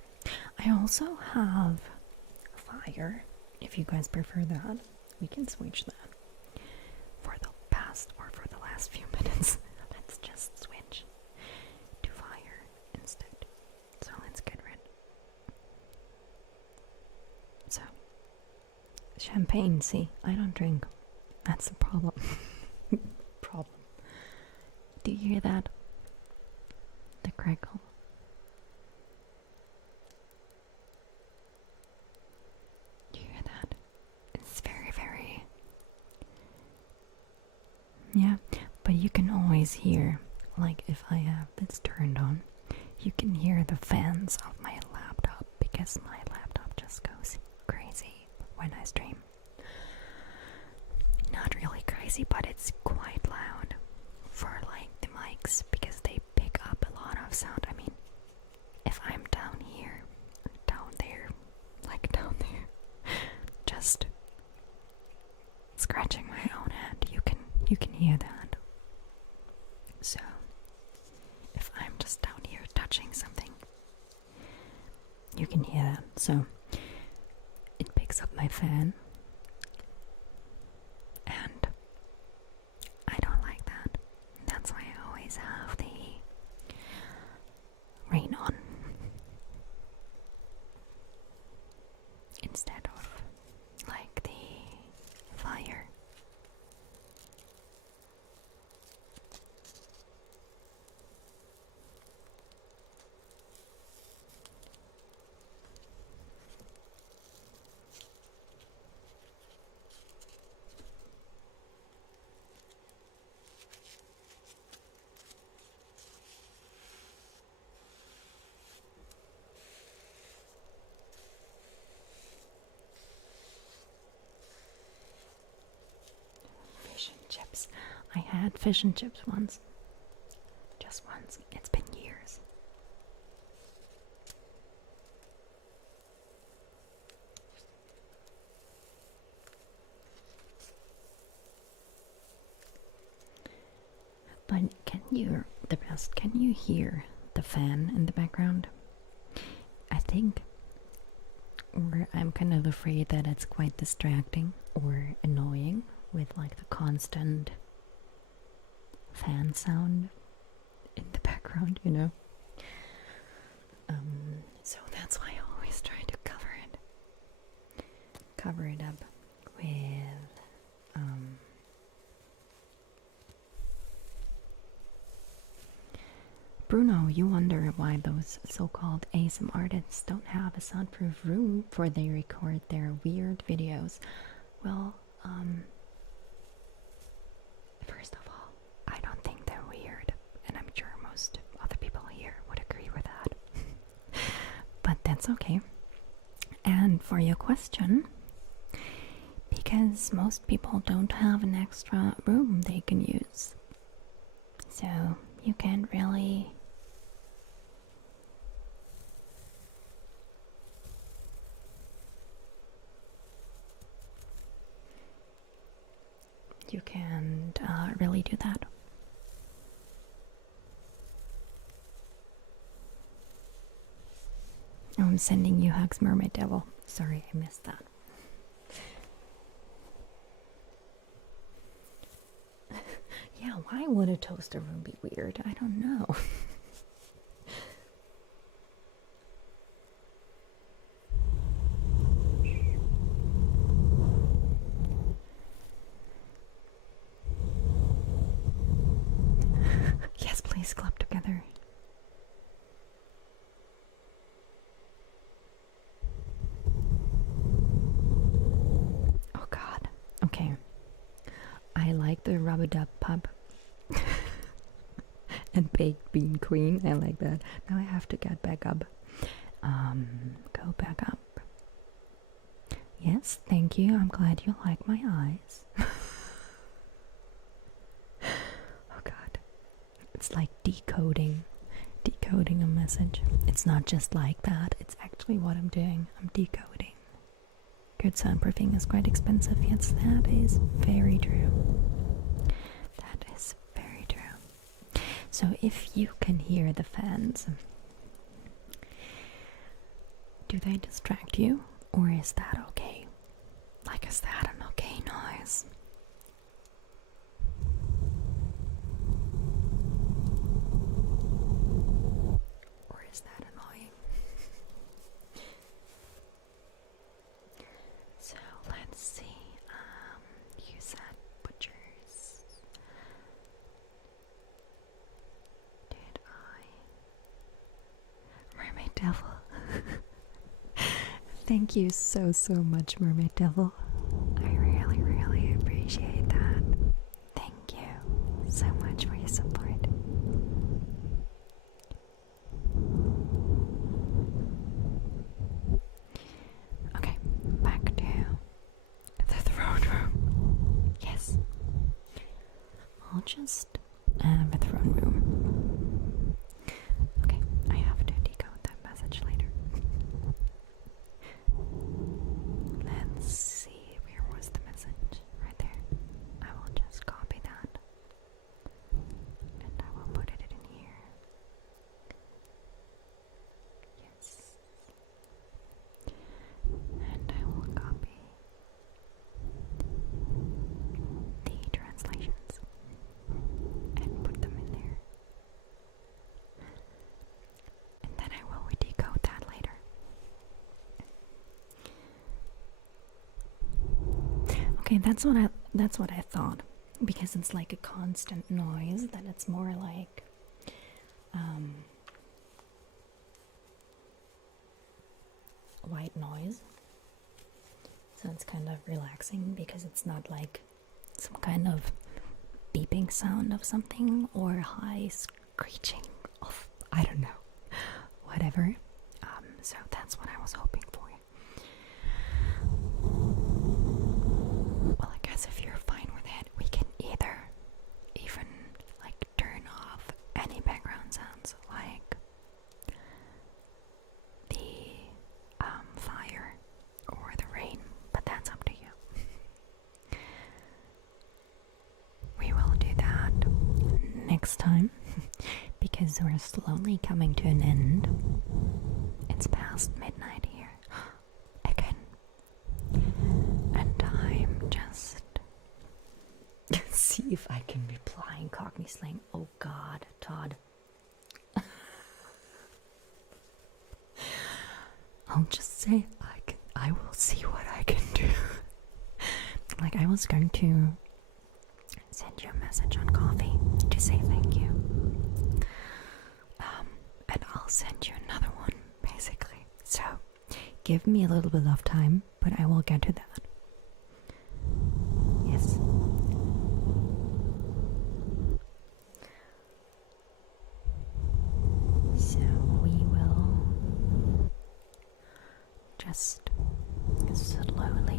I also have fire, if you guys prefer that. We can switch that. For the past or for the last few minutes, let's just switch to fire instead. So let's get rid. So, champagne, see, I don't drink. That's the problem. Problem. Do you hear that? The crackle. Do you hear that? It's very, very... Yeah, but you can always hear, like if I have this turned on, you can hear the fans of my laptop because my laptop just goes crazy when I stream. Not really crazy, but it's quite loud for like the mics because they pick up a lot of sound. I mean, if I'm down here, down there, like down there, just scratching my own hand, you can hear that. So if I'm just down here touching something, you can hear that. So it picks up my fan, and I don't like that. That's why I always have the rain on instead of like the fire. Fish and chips. I had fish and chips once. Just once. It's been years. But can you hear the fan in the background? I think, or I'm kind of afraid that it's quite distracting or annoying with like the constant fan sound in the background, you know? So that's why I always try to cover it up with Bruno, you wonder why those so-called ASM artists don't have a soundproof room before they record their weird videos. Well, first of all, I don't think they're weird, and I'm sure most other people here would agree with that. But that's okay. And for your question, because most people don't have an extra room they can use, so you can't really really do that. Oh, I'm sending you hugs, Mermaid Devil. Sorry, I missed that. Yeah, why would a toaster room be weird? I don't know. Yes, please clap together. Oh God. Okay. I like the rub-a-dub pub. And baked bean queen. I like that. Now I have to get back up. Go back up. Yes, thank you. I'm glad you like my eyes. Oh God. It's like decoding a message. It's not just like that. It's actually what I'm doing. I'm decoding. Good soundproofing is quite expensive. Yes, that is very true. That is very true. So if you can hear the fans, do they distract you? Or is that okay? Like, is that an okay noise? Or is that annoying? So let's see. You said butchers. Did I? Mermaid Devil. Thank you so much, Mermaid Devil. I really appreciate that. Thank you so much for your support. Okay, back to the throne room. Yes. I'll just the throne room. Okay, I have to decode that message later. Let's see, where was the message? Right there. I will just copy that. And I will put it in here. Yes. And I will copy the translations and put them in there. And then I will decode that later. Okay, that's what I thought, because it's like a constant noise, that it's more like white noise. So it's kind of relaxing because it's not like some kind of beeping sound of something or high screeching of, I don't know, whatever. So that's what I was hoping for. Well, I guess if you're fine with it, we can either even like turn off any background sounds, like the fire or the rain, but that's up to you. We will do that next time because we're slowly coming to an end. It's past midnight here again, and I'm just see if I can reply in Cockney slang. Oh God, Todd. I'll just say I will see what I can do. Like, I was going to send you a message on coffee to say thank you. send you another one, basically. So, give me a little bit of time, but I will get to that. Yes. So, we will just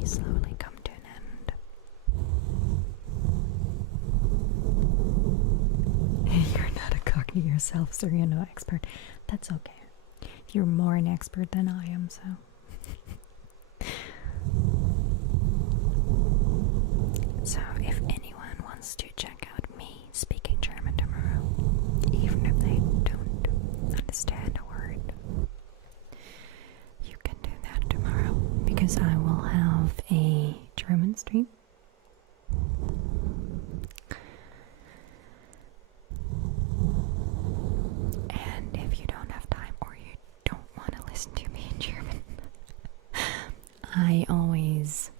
slowly come to an end. You're not a cockney yourself, so you're no expert. That's okay. You're more an expert than I am, so. So, if anyone wants to check out me speaking German tomorrow, even if they don't understand a word, you can do that tomorrow, because I will have a German stream. And if you don't have time or you don't want to listen to me in German, I always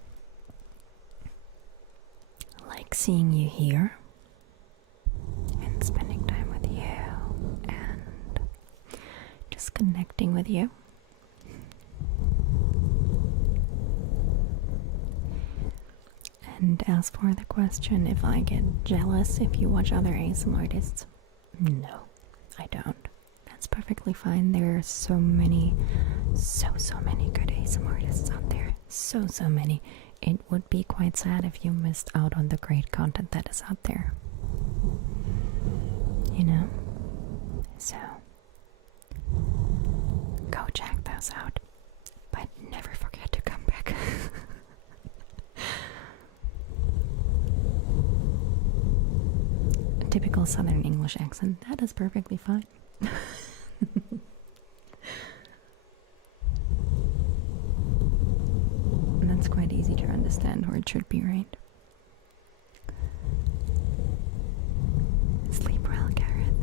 like seeing you here and spending time with you and just connecting with you. And as for the question if I get jealous if you watch other ASMR artists, no, I don't. That's perfectly fine. There are so many good ASMR artists out there. So many. It would be quite sad if you missed out on the great content that is out there. You know? So, go check those out. But never forget to come back. A typical Southern English accent, that is perfectly fine. That's quite easy to understand, or it should be, right? Sleep well, Gareth.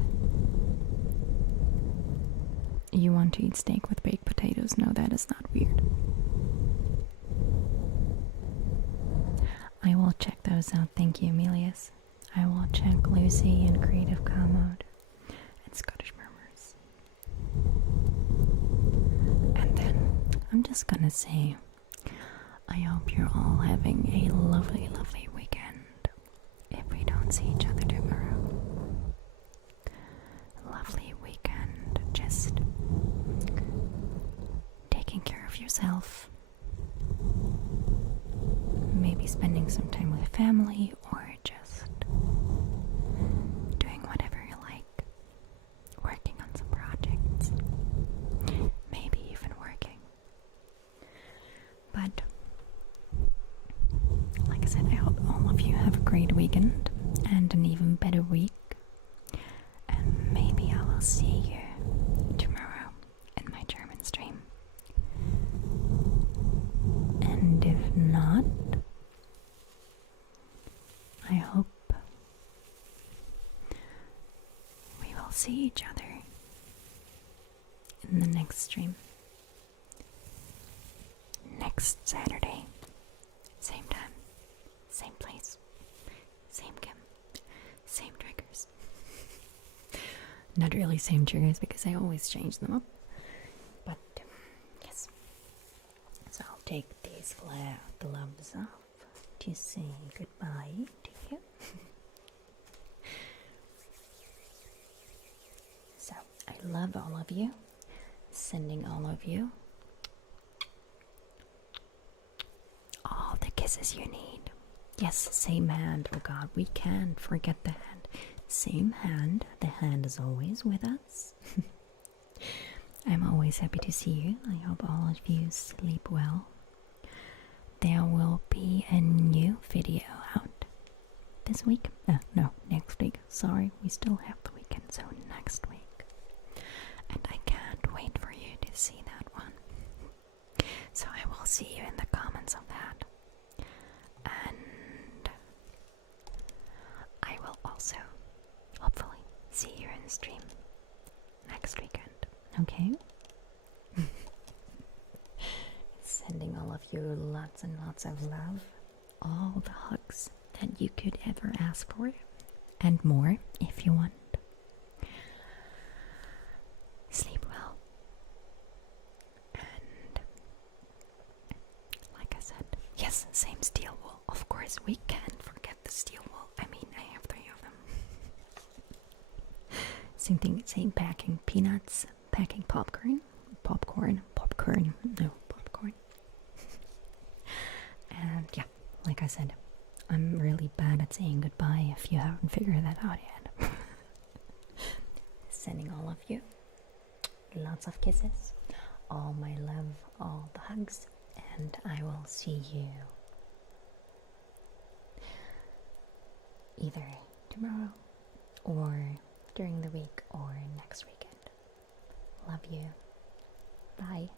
You want to eat steak with baked potatoes? No, that is not weird. I will check those out. Thank you, Emilius. I will check Lucy and Creative Commode and Scottish Murmurs. And then I'm just gonna say, I hope you're all having a lovely weekend. If we don't see each other tomorrow, lovely weekend. Just taking care of yourself. Maybe spending some time with family, or just doing whatever you like. Working on some projects. Maybe even working. But like I said, I hope all of you have a great weekend and an even better week. And maybe I will see you tomorrow in my German stream. And if not, I hope we will see each other in the next stream. Next Saturday. Same time, same place, same cam, same triggers. Not really same triggers because I always change them up. But yes. So I'll take these gloves off to say goodbye to you. So I love all of you. Sending all of you all the kisses you need. Yes, same hand. Oh God, we can't forget the hand. Same hand. The hand is always with us. I'm always happy to see you. I hope all of you sleep well. There will be a new video out this week. No, next week. Sorry, we still have the weekend, so next week. And I can't wait for you to see that one. So I will see you in the comments of that. And I will also hopefully see you in the stream next weekend. Okay? Sending all of you lots and lots of love. All the hugs that you could ever ask for. And more if you want. Sleep well. yes, same steel wool. Of course, we can't forget the steel wool. I mean, I have 3 of them. Same thing, same packing peanuts, packing popcorn. And yeah, like I said, I'm really bad at saying goodbye if you haven't figured that out yet. Sending all of you lots of kisses, all my love, all the hugs, and I will see you either tomorrow or during the week or next weekend. Love you. Bye.